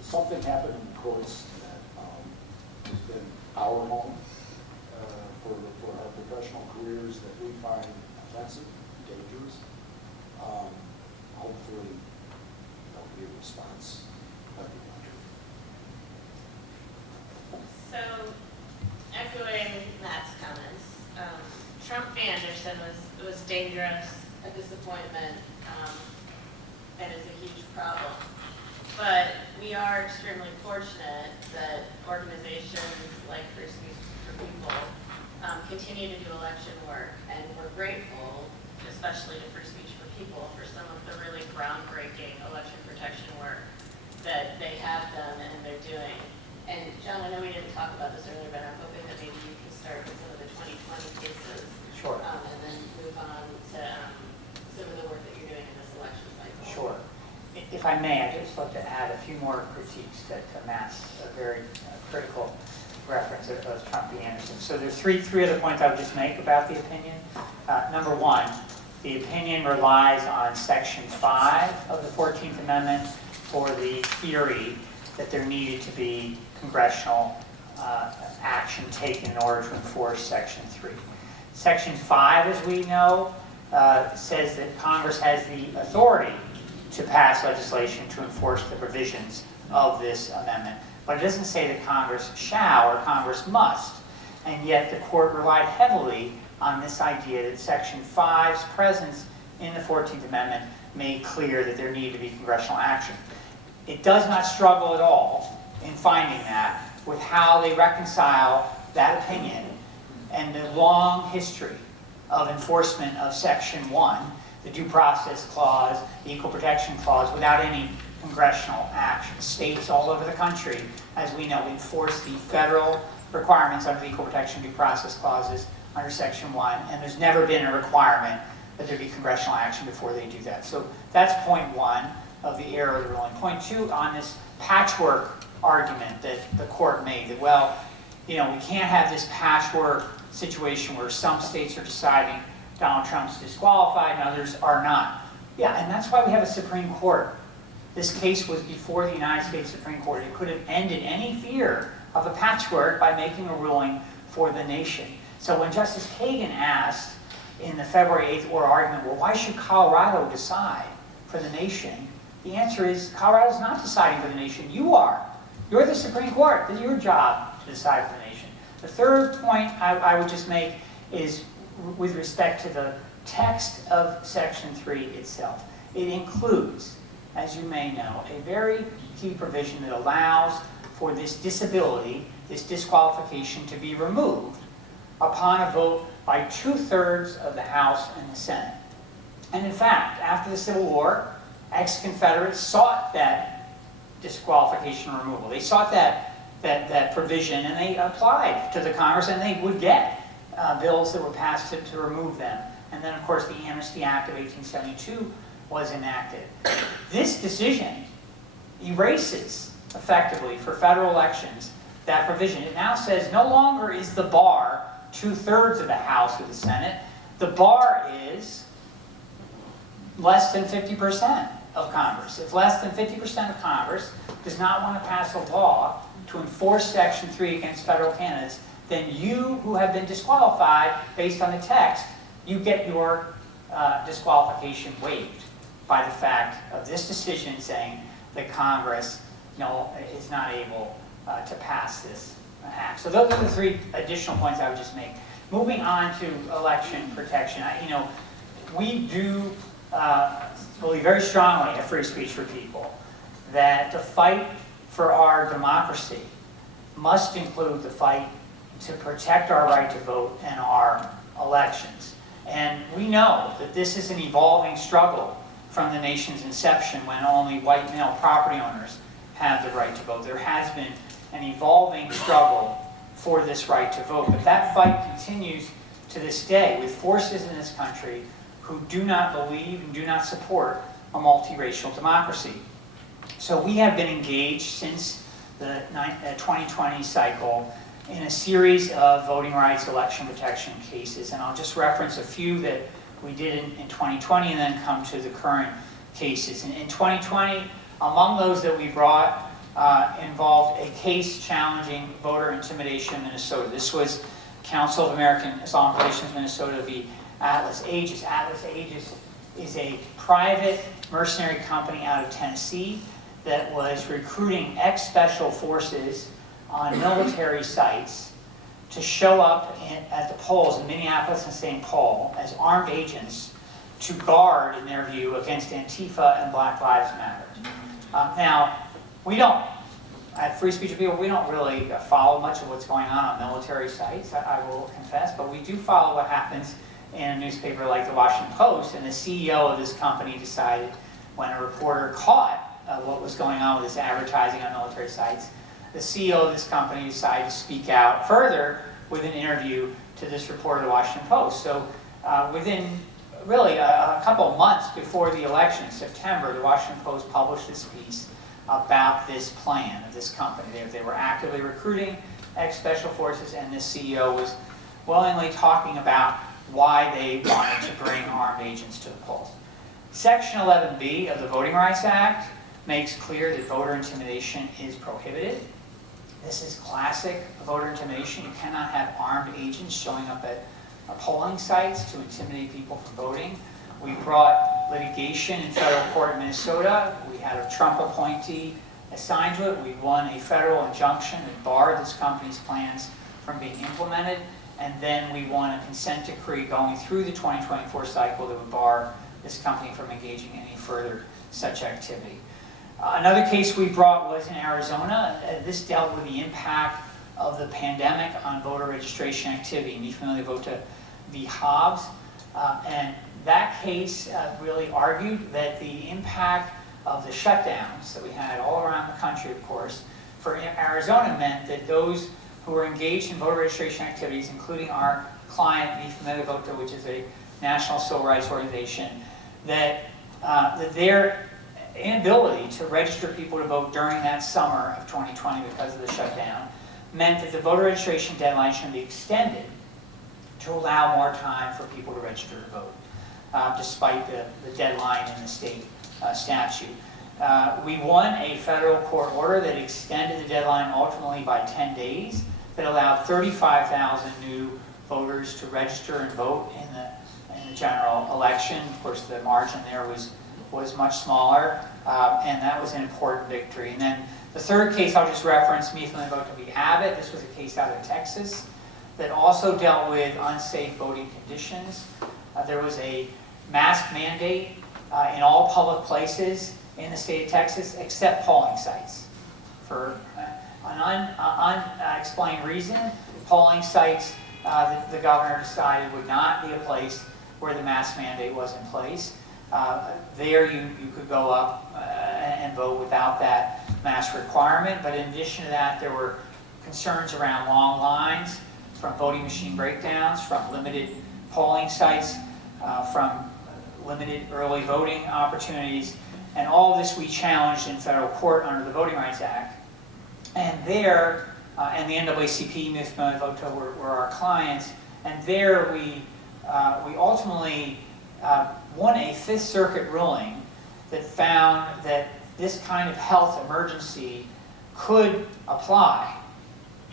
something happened in the courts that has been our home for our professional careers that we find offensive, dangerous. Hopefully, there'll be a response by the country. So, echoing Matt's comments, Trump v. Anderson was dangerous, a disappointment, and is a huge problem. But we are extremely fortunate that organizations like Free Speech for People continue to do election work, and we're grateful, especially to Free Speech for People, for some of the really groundbreaking election protection work that they have done and they're doing. And John, I know we didn't talk about this earlier, but I'm hoping that maybe you can start with some of the 2020 cases. Sure. And then move on to some of the work that you're doing in this election cycle. Sure. If I may, I'd just like to add a few more critiques to Matt's very critical reference of Trump v. Anderson. So there's three other points I would just make about the opinion. Number one, the opinion relies on Section 5 of the 14th Amendment for the theory that there needed to be congressional action taken in order to enforce Section 3. Section 5, as we know, says that Congress has the authority to pass legislation to enforce the provisions of this amendment. But it doesn't say that Congress shall or Congress must. And yet the court relied heavily on this idea that Section 5's presence in the 14th Amendment made clear that there needed to be congressional action. It does not struggle at all in finding that with how they reconcile that opinion and the long history of enforcement of Section 1, the Due Process Clause, the Equal Protection Clause, without any congressional action. States all over the country, as we know, enforce the federal requirements under the Equal Protection Due Process Clauses under Section 1, and there's never been a requirement that there be congressional action before they do that. So that's point one of the error of the ruling. Point two, on this patchwork argument that the court made, that, well, you know, we can't have this patchwork situation where some states are deciding Donald Trump's disqualified and others are not. Yeah, and that's why we have a Supreme Court. This case was before the United States Supreme Court. It could have ended any fear of a patchwork by making a ruling for the nation. So when Justice Kagan asked in the February 8th oral argument, well, why should Colorado decide for the nation? The answer is Colorado's not deciding for the nation. You are. You're the Supreme Court. It's your job to decide for the nation. The third point I would just make is with respect to the text of Section 3 itself. It includes, as you may know, a very key provision that allows for this disability, this disqualification to be removed upon a vote by 2/3 of the House and the Senate. And in fact, after the Civil War, ex-Confederates sought that disqualification removal. They sought that provision, and they applied to the Congress, and they would get bills that were passed to remove them. And then, of course, the Amnesty Act of 1872 was enacted. This decision erases, effectively, for federal elections, that provision. It now says no longer is the bar 2/3 of the House or the Senate. The bar is less than 50% of Congress. If less than 50% of Congress does not want to pass a law to enforce Section 3 against federal candidates, then you who have been disqualified based on the text, you get your disqualification waived by the fact of this decision saying that Congress is not able to pass this act. So those are the three additional points I would just make. Moving on to election protection, we do believe very strongly in free speech for people, that the fight for our democracy must include the fight to protect our right to vote in our elections. And we know that this is an evolving struggle from the nation's inception, when only white male property owners have the right to vote. There has been an evolving struggle for this right to vote, but that fight continues to this day with forces in this country who do not believe and do not support a multiracial democracy. So we have been engaged since the 2020 cycle in a series of voting rights election protection cases, and I'll just reference a few that we did in 2020 and then come to the current cases. In 2020, among those that we brought involved a case challenging voter intimidation in Minnesota. This was Council of American Islamic Relations Minnesota v. Atlas Aegis. Atlas Aegis is a private mercenary company out of Tennessee that was recruiting ex-special forces on military sites to show up at the polls in Minneapolis and St. Paul as armed agents to guard, in their view, against Antifa and Black Lives Matter. Now, we don't, at Free Speech Appeal, we don't really follow much of what's going on military sites, I will confess, but we do follow what happens in a newspaper like the Washington Post, and the CEO of this company decided, when a reporter caught what was going on with this advertising on military sites, the CEO of this company decided to speak out further with an interview to this reporter of the Washington Post. So within really a couple of months before the election, in September, the Washington Post published this piece about this plan of this company. They were actively recruiting ex-special forces, and this CEO was willingly talking about why they wanted to bring armed agents to the polls. Section 11B of the Voting Rights Act makes clear that voter intimidation is prohibited. This is classic voter intimidation. You cannot have armed agents showing up at polling sites to intimidate people from voting. We brought litigation in federal court in Minnesota. We had a Trump appointee assigned to it. We won a federal injunction that barred this company's plans from being implemented. And then we won a consent decree going through the 2024 cycle that would bar this company from engaging in any further such activity. Another case we brought was in Arizona. This dealt with the impact of the pandemic on voter registration activity. Mi Familia Vota v. Hobbs. And that case really argued that the impact of the shutdowns that we had all around the country, of course, for Arizona meant that those who were engaged in voter registration activities, including our client, Mi Familia Vota, which is a national civil rights organization, that their inability to register people to vote during that summer of 2020 because of the shutdown meant that the voter registration deadline should be extended to allow more time for people to register to vote, despite the deadline in the state statute. We won a federal court order that extended the deadline ultimately by 10 days, that allowed 35,000 new voters to register and vote in the general election. Of course, the margin there was much smaller, and that was an important victory. And then the third case I'll just reference, Mi Familia Vota v. Abbott. This was a case out of Texas that also dealt with unsafe voting conditions. There was a mask mandate in all public places in the state of Texas except polling sites. For an unexplained reason, polling sites, the governor decided would not be a place where the mask mandate was in place. There you could go up and vote without that mask requirement, but in addition to that, there were concerns around long lines, from voting machine breakdowns, from limited polling sites, from limited early voting opportunities, and all of this we challenged in federal court under the Voting Rights Act. And there, and the NAACP, Mi Familia Vota were our clients, and there we ultimately won a Fifth Circuit ruling that found that this kind of health emergency could apply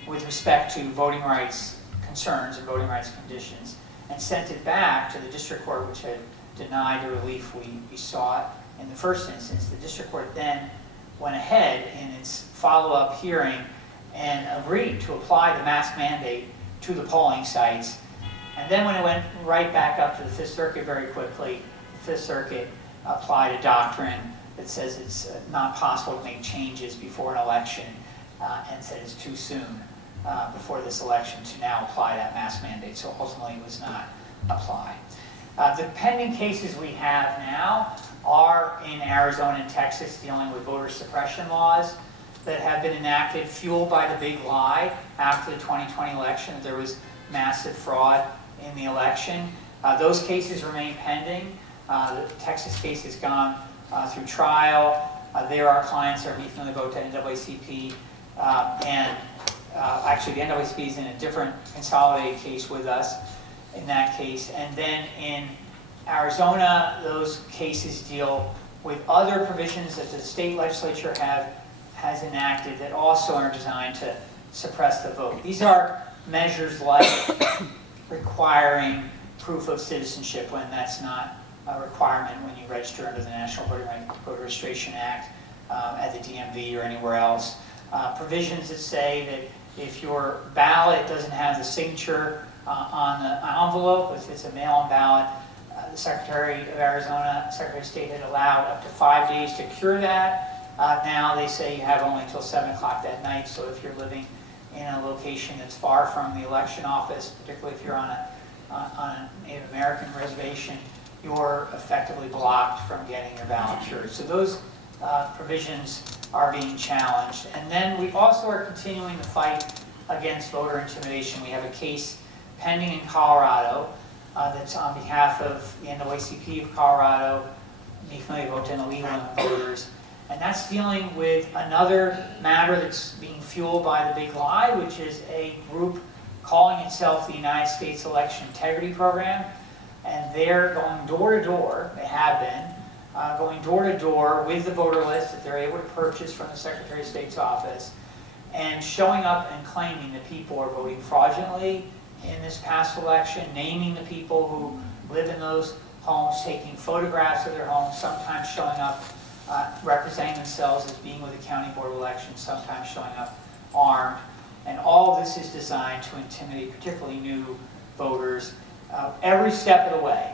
with respect to voting rights concerns and voting rights conditions, and sent it back to the district court, which had denied the relief we sought in the first instance. The district court then went ahead in its follow-up hearing and agreed to apply the mask mandate to the polling sites. And then when it went right back up to the Fifth Circuit very quickly, the Fifth Circuit applied a doctrine that says it's not possible to make changes before an election, and said it's too soon before this election to now apply that mask mandate. So ultimately it was not applied. The pending cases we have now are in Arizona and Texas dealing with voter suppression laws that have been enacted, fueled by the big lie after the 2020 election that there was massive fraud in the election. Those cases remain pending. The Texas case has gone through trial. There our clients are being the vote to NAACP, and actually the NAACP is in a different consolidated case with us in that case. And then in Arizona, those cases deal with other provisions that the state legislature has enacted that also are designed to suppress the vote. These are measures like requiring proof of citizenship when that's not a requirement when you register under the National Voter Registration Act at the DMV or anywhere else. Provisions that say that if your ballot doesn't have the signature on the envelope, if it's a mail-in ballot, the Secretary of Arizona, Secretary of State had allowed up to 5 days to cure that. Now they say you have only until 7 o'clock that night, so if you're living in a location that's far from the election office, particularly if you're on a Native American reservation, you're effectively blocked from getting your ballot cured. So those provisions are being challenged. And then we also are continuing the fight against voter intimidation. We have a case pending in Colorado that's on behalf of the NAACP of Colorado, Nickmay Vote and Leland voters. And that's dealing with another matter that's being fueled by the big lie, which is a group calling itself the United States Election Integrity Program. And they're going door to door, they have been, going door to door with the voter list that they're able to purchase from the Secretary of State's office, and showing up and claiming that people are voting fraudulently in this past election, naming the people who live in those homes, taking photographs of their homes, sometimes showing up representing themselves as being with the County Board of Elections, sometimes showing up armed. And all of this is designed to intimidate particularly new voters. Every step of the way,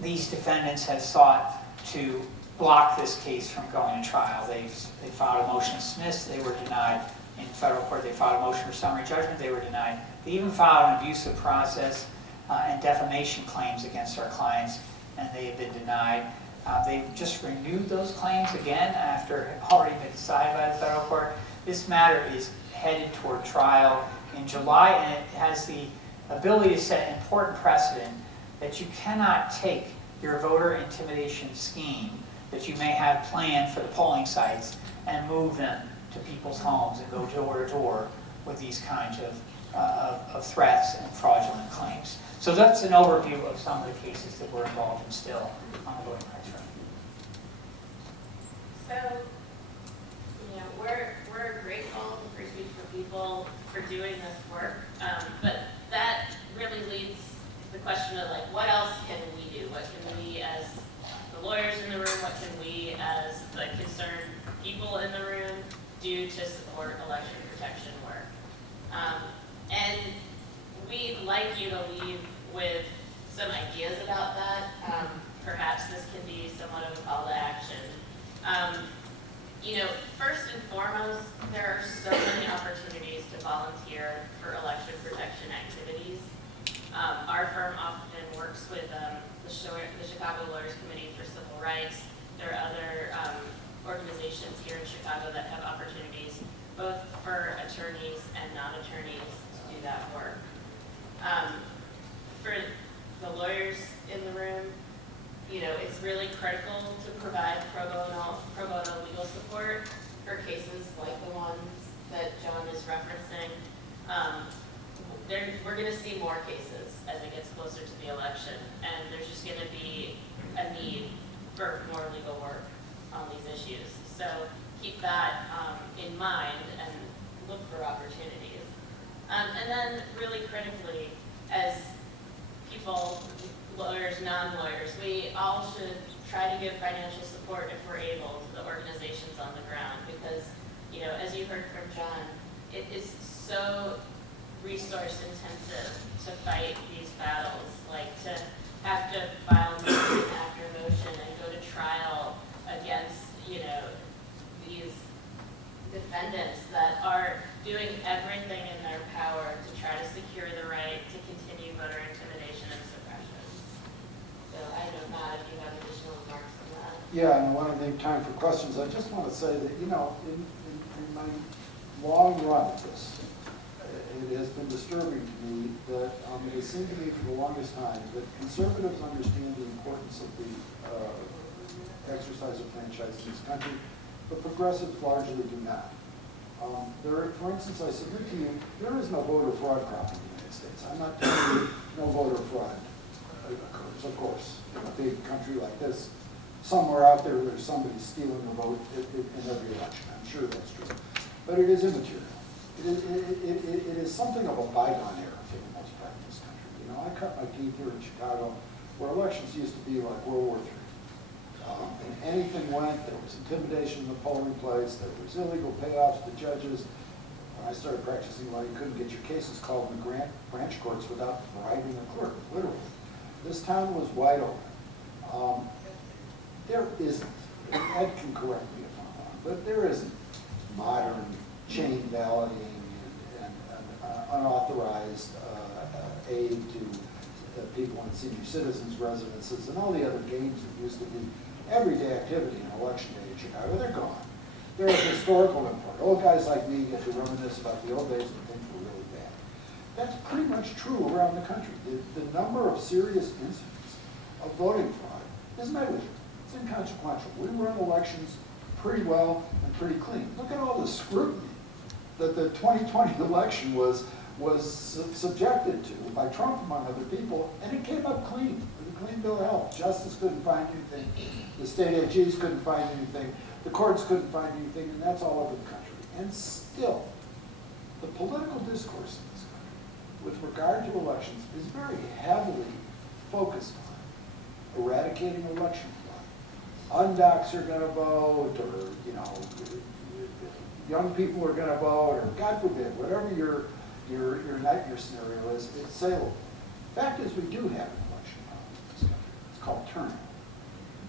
these defendants have sought to block this case from going to trial. They filed a motion to dismiss, they were denied. In federal court, they filed a motion for summary judgment, they were denied. They even filed an abusive process and defamation claims against our clients, and they have been denied. They've just renewed those claims again after it had already been decided by the federal court. This matter is headed toward trial in July, and it has the ability to set an important precedent that you cannot take your voter intimidation scheme that you may have planned for the polling sites and move them to people's homes and go door to door with these kinds of threats and fraudulent claims. So that's an overview of some of the cases that we're involved in still on the voting rights front. So, you know, we're grateful for Speak for People for doing this work, but that really leads to the question of, like, what else can we do? What can we, as the lawyers in the room, what can we, as the concerned people in the room, do to support election protection work? And we'd like you to leave with some ideas about that. Perhaps this can be somewhat of a call to action. You know, first and foremost, there are so many opportunities to volunteer for election protection activities. Our firm often works with the Chicago Lawyers Committee for Civil Rights. There are other organizations here in Chicago that have opportunities both for attorneys and non-attorneys to do that work. For the lawyers in the room, you know, it's really critical to provide pro bono legal support for cases like the ones that John is referencing. We're going to see more cases as it gets closer to the election, and there's just going to be a need for more legal work on these issues. So keep that in mind and look for opportunities. And then really critically, as people, lawyers, non-lawyers, we all should try to give financial support if we're able to the organizations on the ground, because, you know, as you heard from John, it is so resource intensive to fight these battles, like to have to file motion after motion and go to trial against, these defendants that are doing everything in their power to try to secure the right to continue voter intimidation and suppression. So I don't know, Matt, if you have additional remarks on that. Yeah, and I want to make time for questions. I just want to say that, in my long run of this, it has been disturbing to me that it seemed to me for the longest time that conservatives understand the importance of the exercise of franchise in this country, but progressives largely do not. For instance, I submit to you, there is no voter fraud problem in the United States. I'm not telling you no voter fraud occurs, of course, in a big country like this. Somewhere out there, there's somebody stealing a vote in every election. I'm sure that's true. But it is immaterial. It is something of a bygone era for the most part in this country. I cut my teeth here in Chicago, where elections used to be like World War III. And anything went. There was intimidation in the polling place. There was illegal payoffs to judges. When I started practicing law, you couldn't get your cases called in the branch courts without bribing a clerk, literally. This town was wide open. There isn't, and Ed can correct me if I'm wrong, but there isn't modern chain balloting and unauthorized aid to people in senior citizens' residences and all the other games that used to be everyday activity in election day in Chicago. They're gone. They're of historical import. Old guys like me get to reminisce about the old days when things were really bad. That's pretty much true around the country. The number of serious incidents of voting fraud is negligible. It's inconsequential. We run elections pretty well and pretty clean. Look at all the scrutiny that the 2020 election was subjected to by Trump, among other people, and it came up clean, with a clean bill of health. Justice couldn't find anything. The state AGs couldn't find anything. The courts couldn't find anything, and that's all over the country. And still, the political discourse in this country with regard to elections is very heavily focused on eradicating election fraud. Undocs are going to vote, or young people are going to vote, or God forbid, whatever your nightmare scenario is, it's saleable. The fact is, we do have an election problem in this country. It's called turnout.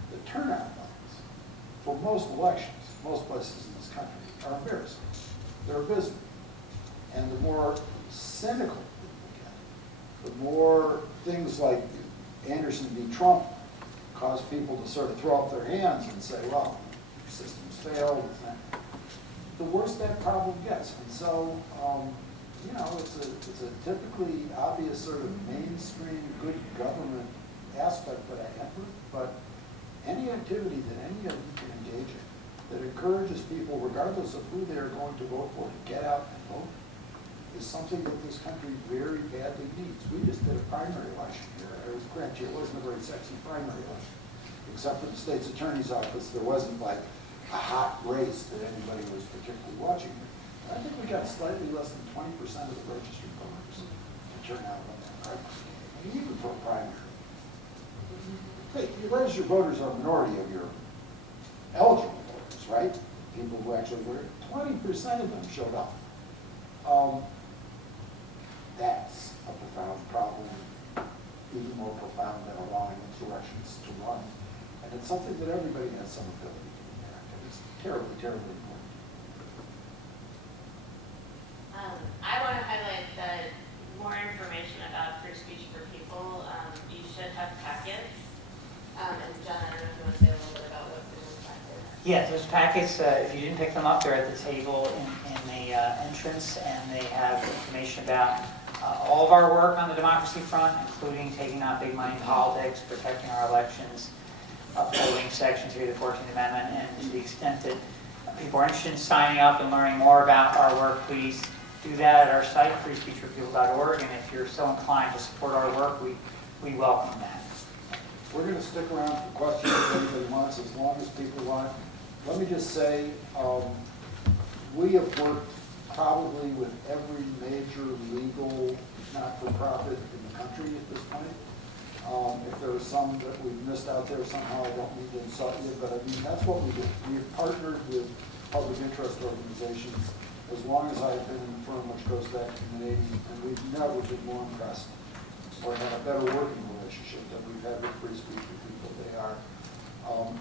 The turnout levels for most elections, most places in this country, are embarrassing. They're abysmal. And the more cynical people get, the more things like Anderson v. Trump cause people to sort of throw up their hands and say, well, your system's failed. The worse that problem gets. And so, it's a typically obvious sort of mainstream good government aspect that I have with, but any activity that any of you can engage in that encourages people, regardless of who they're going to vote for, to get out and vote, is something that this country very badly needs. We just did a primary election here. I will grant you, it wasn't a very sexy primary election. Except for the state's attorney's office, there wasn't like a hot race that anybody was particularly watching. I think we got slightly less than 20% of the registered voters to turn out on that primary. I mean, even for a primary. Hey, your registered voters are a minority of your eligible voters, right? People who actually voted. 20% of them showed up. That's a profound problem, even more profound than allowing insurrections to run. And it's something that everybody has some ability to impact. And it's terribly, terribly important. I want to highlight that more information about free speech for people, you should have packets. And John, I don't know if you want to say a little bit about what's in those packets. Yeah, those packets, if you didn't pick them up, they're at the table in the entrance, and they have information about all of our work on the democracy front, including taking on big money politics, protecting our elections, upholding Section 3 of the 14th Amendment, and to the extent that people are interested in signing up and learning more about our work, please do that at our site, freespeechforpeople.org, and if you're so inclined to support our work, we welcome that. We're going to stick around for questions if anybody wants, as long as people want. Let me just say, we have worked probably with every major legal not-for-profit in the country at this point. If there are some that we've missed out there somehow, I don't mean to insult you, but I mean, that's what we do. We've partnered with public interest organizations as long as I've been in the firm, which goes back to the 80s, and we've never been more impressed or had a better working relationship than we've had with Free Speech people. They are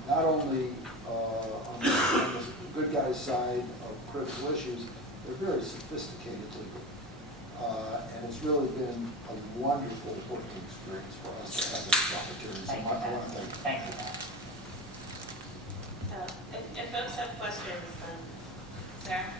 not only on the good guy's side of critical issues, they're very sophisticated legally. And it's really been a wonderful working experience for us to have this opportunity. So Thank you, I want to Matt. thank you. Thank you, Matt. So if folks have questions, then Sarah?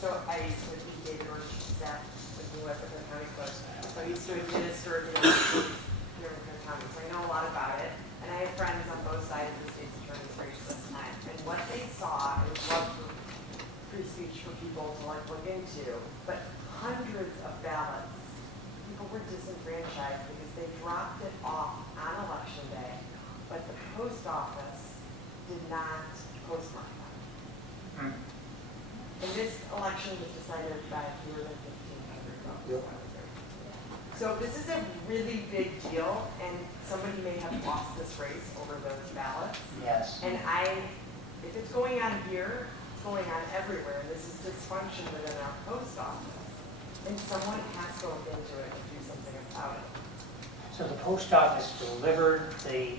So I used to be David Orange staff with the West African County Clerk. So I used to administer the American County. So I know a lot about it. And I have friends on both sides of the state's attorney's race this time. And what they saw, I would love for free speech for people to like look into, but hundreds of ballots, people were disenfranchised because they dropped it off on election day, but the post office did not postmark them. And this election was decided by fewer than 1,500 votes. Yep. So this is a really big deal, and somebody may have lost this race over those ballots. Yes. And if it's going on here, it's going on everywhere. And this is dysfunction within our post office. And someone has to look into it and do something about it. So the post office delivered the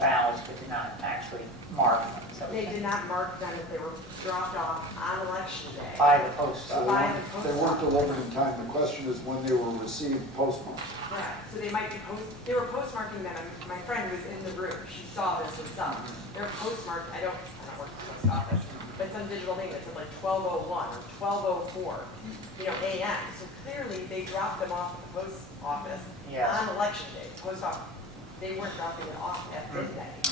ballots, but did not actually mark them. Is that what They you're did not mark them if they were dropped off on election day. saying? By the post So office. By the post they weren't office. delivered in time. The question is when they were received postmarked. Right, so they might be they were postmarking them, and my friend was in the room, she saw this herself. They're postmarked, I don't work at the post office, but some digital thing that said like 12:01 or 12:04, AM. So clearly, they dropped them off at the post office Yes. on election day, post office. They weren't dropping it off at midnight.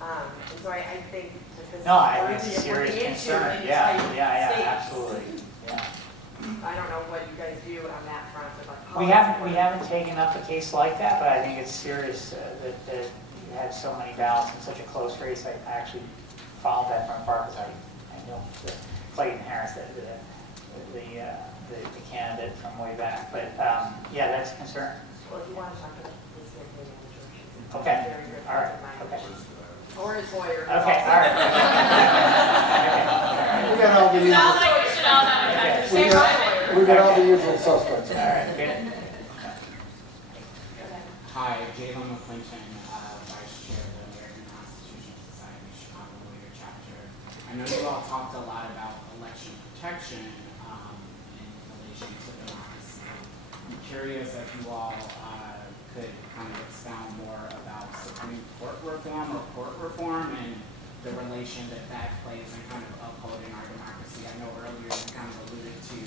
And so I think that this. No, I think is it's a worthy serious into concern. in Yeah, tight yeah, states. absolutely. Yeah. I don't know what you guys do on that front, but like. We haven't taken up a case like that, but I think it's serious that you had so many ballots in such a close race. I actually followed that from afar because I know Clayton Harris, the candidate from way back. But yeah, that's a concern. Well, if you want to talk to this campaign manager, she's a Okay. very good All right. friend of mine. Okay. Or his lawyer. Okay. All right. We got all the Sounds usual, like we should all have a conversation. we got all the usual suspects. All right. Good. Hi, Jalen McClinton, Vice Chair of the American Constitution Society Chicago Lawyer Chapter. I know you all talked a lot about election protection in relation to democracy. I'm curious if you all could kind of expound more about Supreme Court reform or court reform and the relation that plays in kind of upholding our democracy. I know earlier you kind of alluded to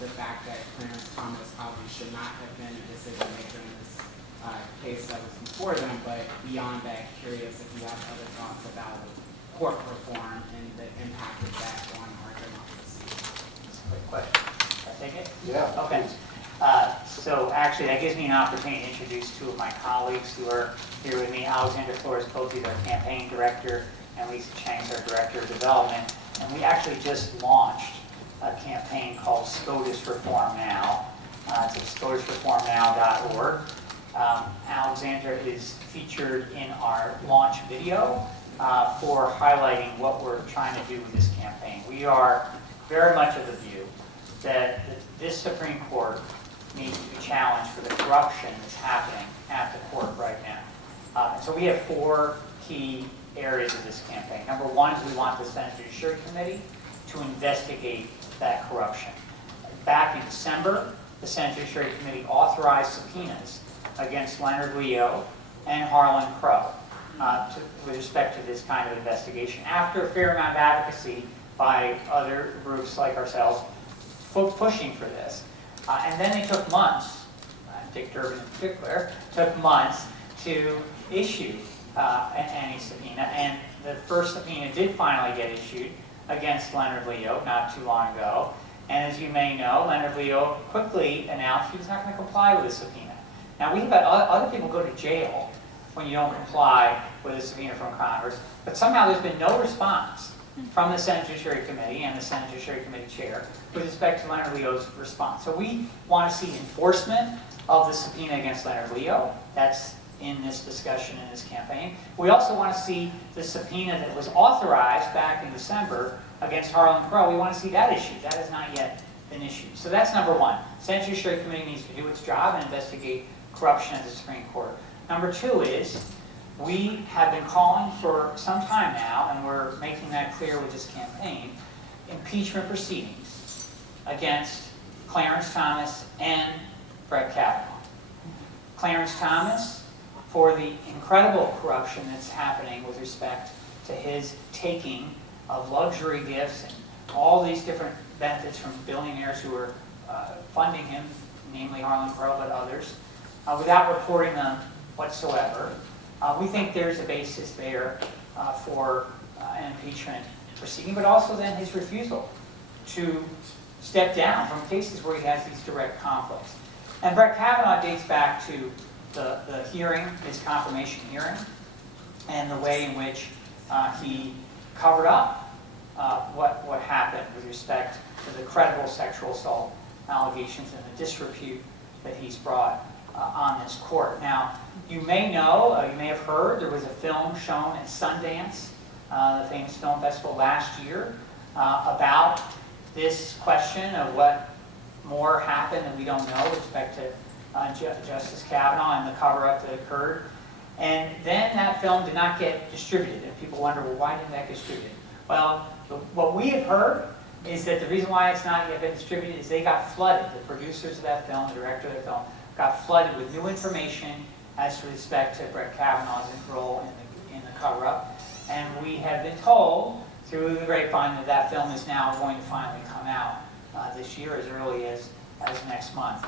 the fact that Clarence Thomas probably should not have been a decision maker in this case that was before them, but beyond that, curious if you have other thoughts about court reform and the impact of that on our democracy. That's a quick question. Can I take it? Yeah. Okay. So actually, that gives me an opportunity to introduce two of my colleagues who are here with me. Alexander Flores-Cote is our campaign director, and Lisa Chang is our director of development. And we actually just launched a campaign called SCOTUS Reform Now. It's at scotusreformnow.org. Alexander is featured in our launch video for highlighting what we're trying to do with this campaign. We are very much of the view that this Supreme Court needs to be challenged for the corruption that's happening at the court right now. So we have four key areas of this campaign. Number one is we want the Senate Judiciary Committee to investigate that corruption. Back in December, the Senate Judiciary Committee authorized subpoenas against Leonard Leo and Harlan Crow with respect to this kind of investigation. After a fair amount of advocacy by other groups like ourselves, pushing for this. And then they took months, Dick Durbin in particular, took months to issue any subpoena. And the first subpoena did finally get issued against Leonard Leo not too long ago. And as you may know, Leonard Leo quickly announced he was not going to comply with the subpoena. Now, we've had other people go to jail when you don't comply with a subpoena from Congress, but somehow there's been no response from the Senate Judiciary Committee and the Senate Judiciary Committee chair with respect to Leonard Leo's response. So we want to see enforcement of the subpoena against Leonard Leo. That's in this discussion, in this campaign. We also want to see the subpoena that was authorized back in December against Harlan Crow. We want to see that issued. That has not yet been issued. So that's number one. Senate Judiciary Committee needs to do its job and investigate corruption at the Supreme Court. Number two is, we have been calling for some time now, and we're making that clear with this campaign, impeachment proceedings against Clarence Thomas and Brett Kavanaugh. Clarence Thomas, for the incredible corruption that's happening with respect to his taking of luxury gifts and all these different benefits from billionaires who are funding him, namely Harlan Crow, but others, without reporting them whatsoever. We think there's a basis there for an impeachment proceeding, but also then his refusal to step down from cases where he has these direct conflicts. And Brett Kavanaugh dates back to the hearing, his confirmation hearing, and the way in which he covered up what happened with respect to the credible sexual assault allegations and the disrepute that he's brought on this court. Now, you may know, you may have heard, there was a film shown at Sundance, the famous film festival last year, about this question of what more happened that we don't know with respect to Justice Kavanaugh and the cover-up that occurred. And then that film did not get distributed, and people wonder, well, why didn't that get distributed? Well, what we have heard is that the reason why it's not yet been distributed is they got flooded. The producers of that film, the director of the film, got flooded with new information as to respect to Brett Kavanaugh's role in the cover-up. And we have been told through the grapevine that that film is now going to finally come out this year, as early as next month.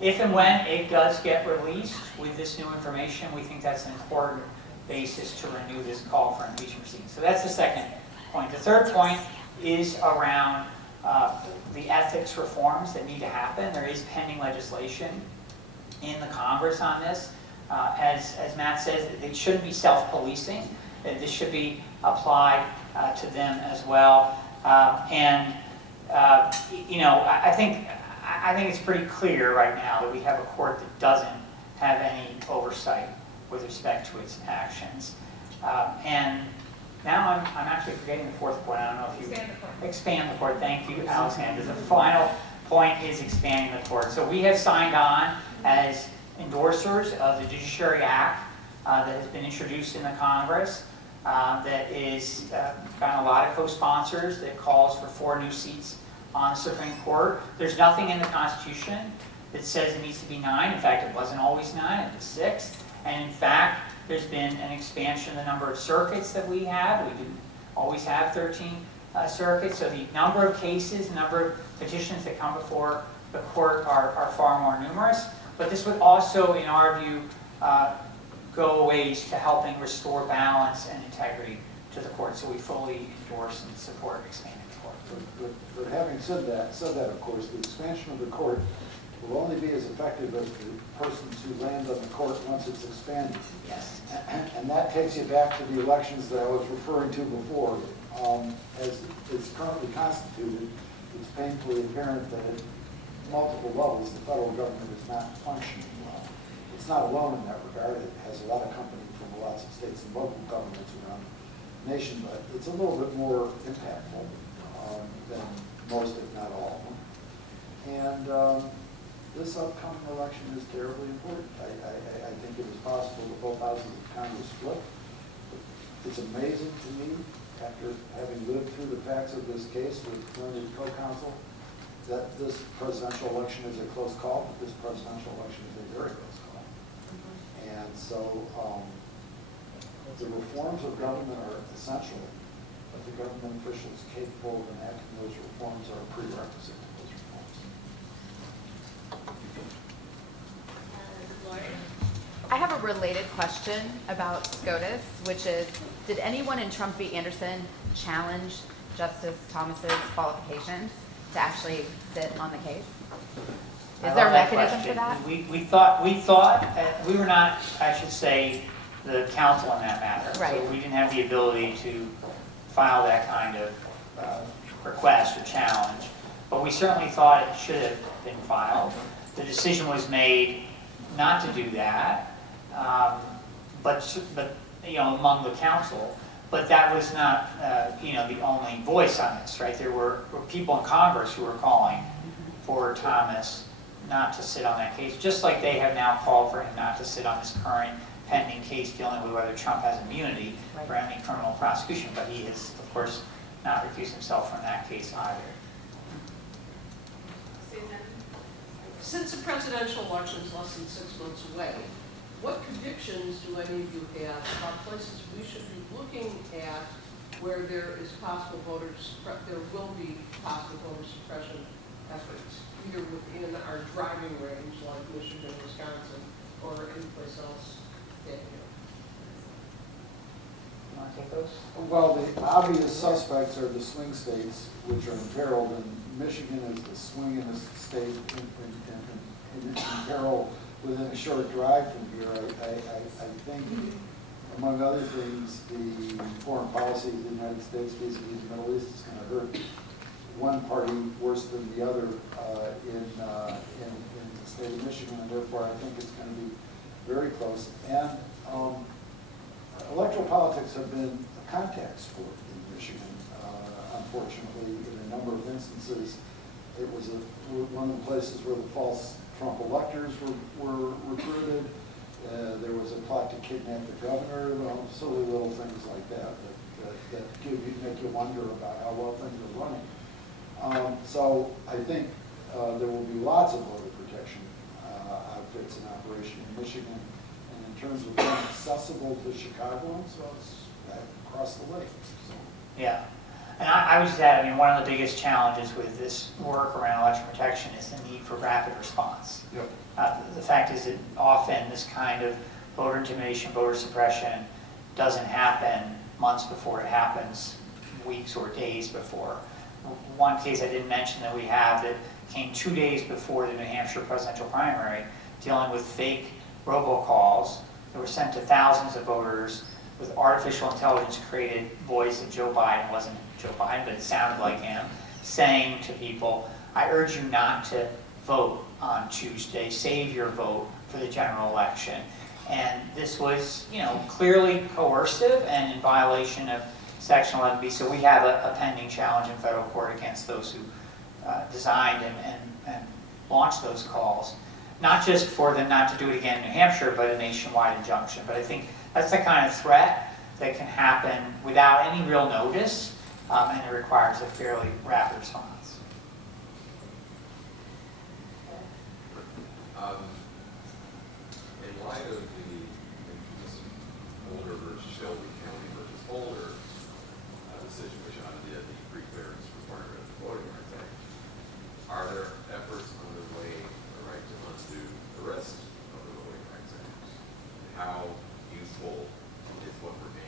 If and when it does get released with this new information, we think that's an important basis to renew this call for impeachment proceedings. So that's the second point. The third point is around the ethics reforms that need to happen. There is pending legislation in the Congress on this. As Matt says, it shouldn't be self-policing. This should be applied to them as well. You know, I think it's pretty clear right now that we have a court that doesn't have any oversight with respect to its actions. And now I'm actually forgetting the fourth point. I don't know if you expand the court. Thank you, Alexander. The final point is expanding the court. So we have signed on as endorsers of the Judiciary Act that has been introduced in the Congress, that is got a lot of co-sponsors, that calls for 4 new seats on the Supreme Court. There's nothing in the Constitution that says it needs to be 9. In fact, it wasn't always 9, it was 6. And in fact, there's been an expansion of the number of circuits that we have. We didn't always have 13 circuits, so the number of cases, the number of petitions that come before the court are far more numerous. But this would also, in our view, go a ways to helping restore balance and integrity to the court. So we fully endorse and support expanding the court. But having said that, of course, the expansion of the court will only be as effective as the persons who land on the court once it's expanded. Yes. And that takes you back to the elections that I was referring to before. As it's currently constituted, it's painfully apparent that at multiple levels, the federal government is not functioning well. It's not alone in that regard. It has a lot of company from lots of states and local governments around the nation, but it's a little bit more impactful than most, if not all of them. And this upcoming election is terribly important. I think it is possible that both houses of Congress flip. It's amazing to me, after having lived through the facts of this case with learned co-counsel, that this presidential election is a close call, but this presidential election is a very close call. And so the reforms of government are essential, but the government officials capable of enacting those reforms are a prerequisite to those reforms. Lori? I have a related question about SCOTUS, which is, did anyone in Trump v. Anderson challenge Justice Thomas's qualifications to actually sit on the case? Is there a mechanism for that? We thought we were not, I should say, the counsel in that matter. Right. So we didn't have the ability to file that kind of request or challenge. But we certainly thought it should have been filed. The decision was made not to do that. but you know, among the council. But that was not, you know, the only voice on this, right? There were people in Congress who were calling for Thomas not to sit on that case, just like they have now called for him not to sit on his current pending case dealing with whether Trump has immunity for any criminal prosecution. But he has, of course, not recused himself from that case either. Susan? Since the presidential election is less than 6 months away, what predictions do any of you have about places we should be looking at where there is possible there will be possible voter suppression efforts, either within our driving range like Michigan, Wisconsin, or any place else that you know? You want to take those? Well, the obvious suspects are the swing states, which are imperiled, and Michigan is the swingingest state in peril within a short drive from here. I think, among other things, the foreign policy of the United States vis-a-vis the Middle East is going to hurt one party worse than the other in the state of Michigan, and therefore I think it's going to be very close. And electoral politics have been a contact sport in Michigan. Unfortunately, in a number of instances, it was one of the places where the false Trump electors were recruited. There was a plot to kidnap the governor, silly little things like that make you wonder about how well things are running. So I think there will be lots of voter protection outfits in operation in Michigan. And in terms of being accessible to Chicagoans, well, it's across the lake. So. Yeah. And I would just add, I mean, one of the biggest challenges with this work around election protection is the need for rapid response. Yep. The fact is that often this kind of voter intimidation, voter suppression doesn't happen months before it happens, weeks or days before. One case I didn't mention that we have that came 2 days before the New Hampshire presidential primary, dealing with fake robocalls that were sent to thousands of voters with artificial intelligence created voice of Joe Biden. It wasn't Joe Biden, but it sounded like him, saying to people, I urge you not to vote on Tuesday, save your vote for the general election. And this was, you know, clearly coercive and in violation of Section 11B. So we have a pending challenge in federal court against those who designed and launched those calls. Not just for them not to do it again in New Hampshire, but a nationwide injunction. But I think that's the kind of threat that can happen without any real notice, and it requires a fairly rapid response. In light of this Boulder versus Shelby County versus Boulder decision, which on the pre-clearance requirement of the Voting Rights Act, are there efforts underway to undo the rest of the Voting Rights Act? How useful is what remains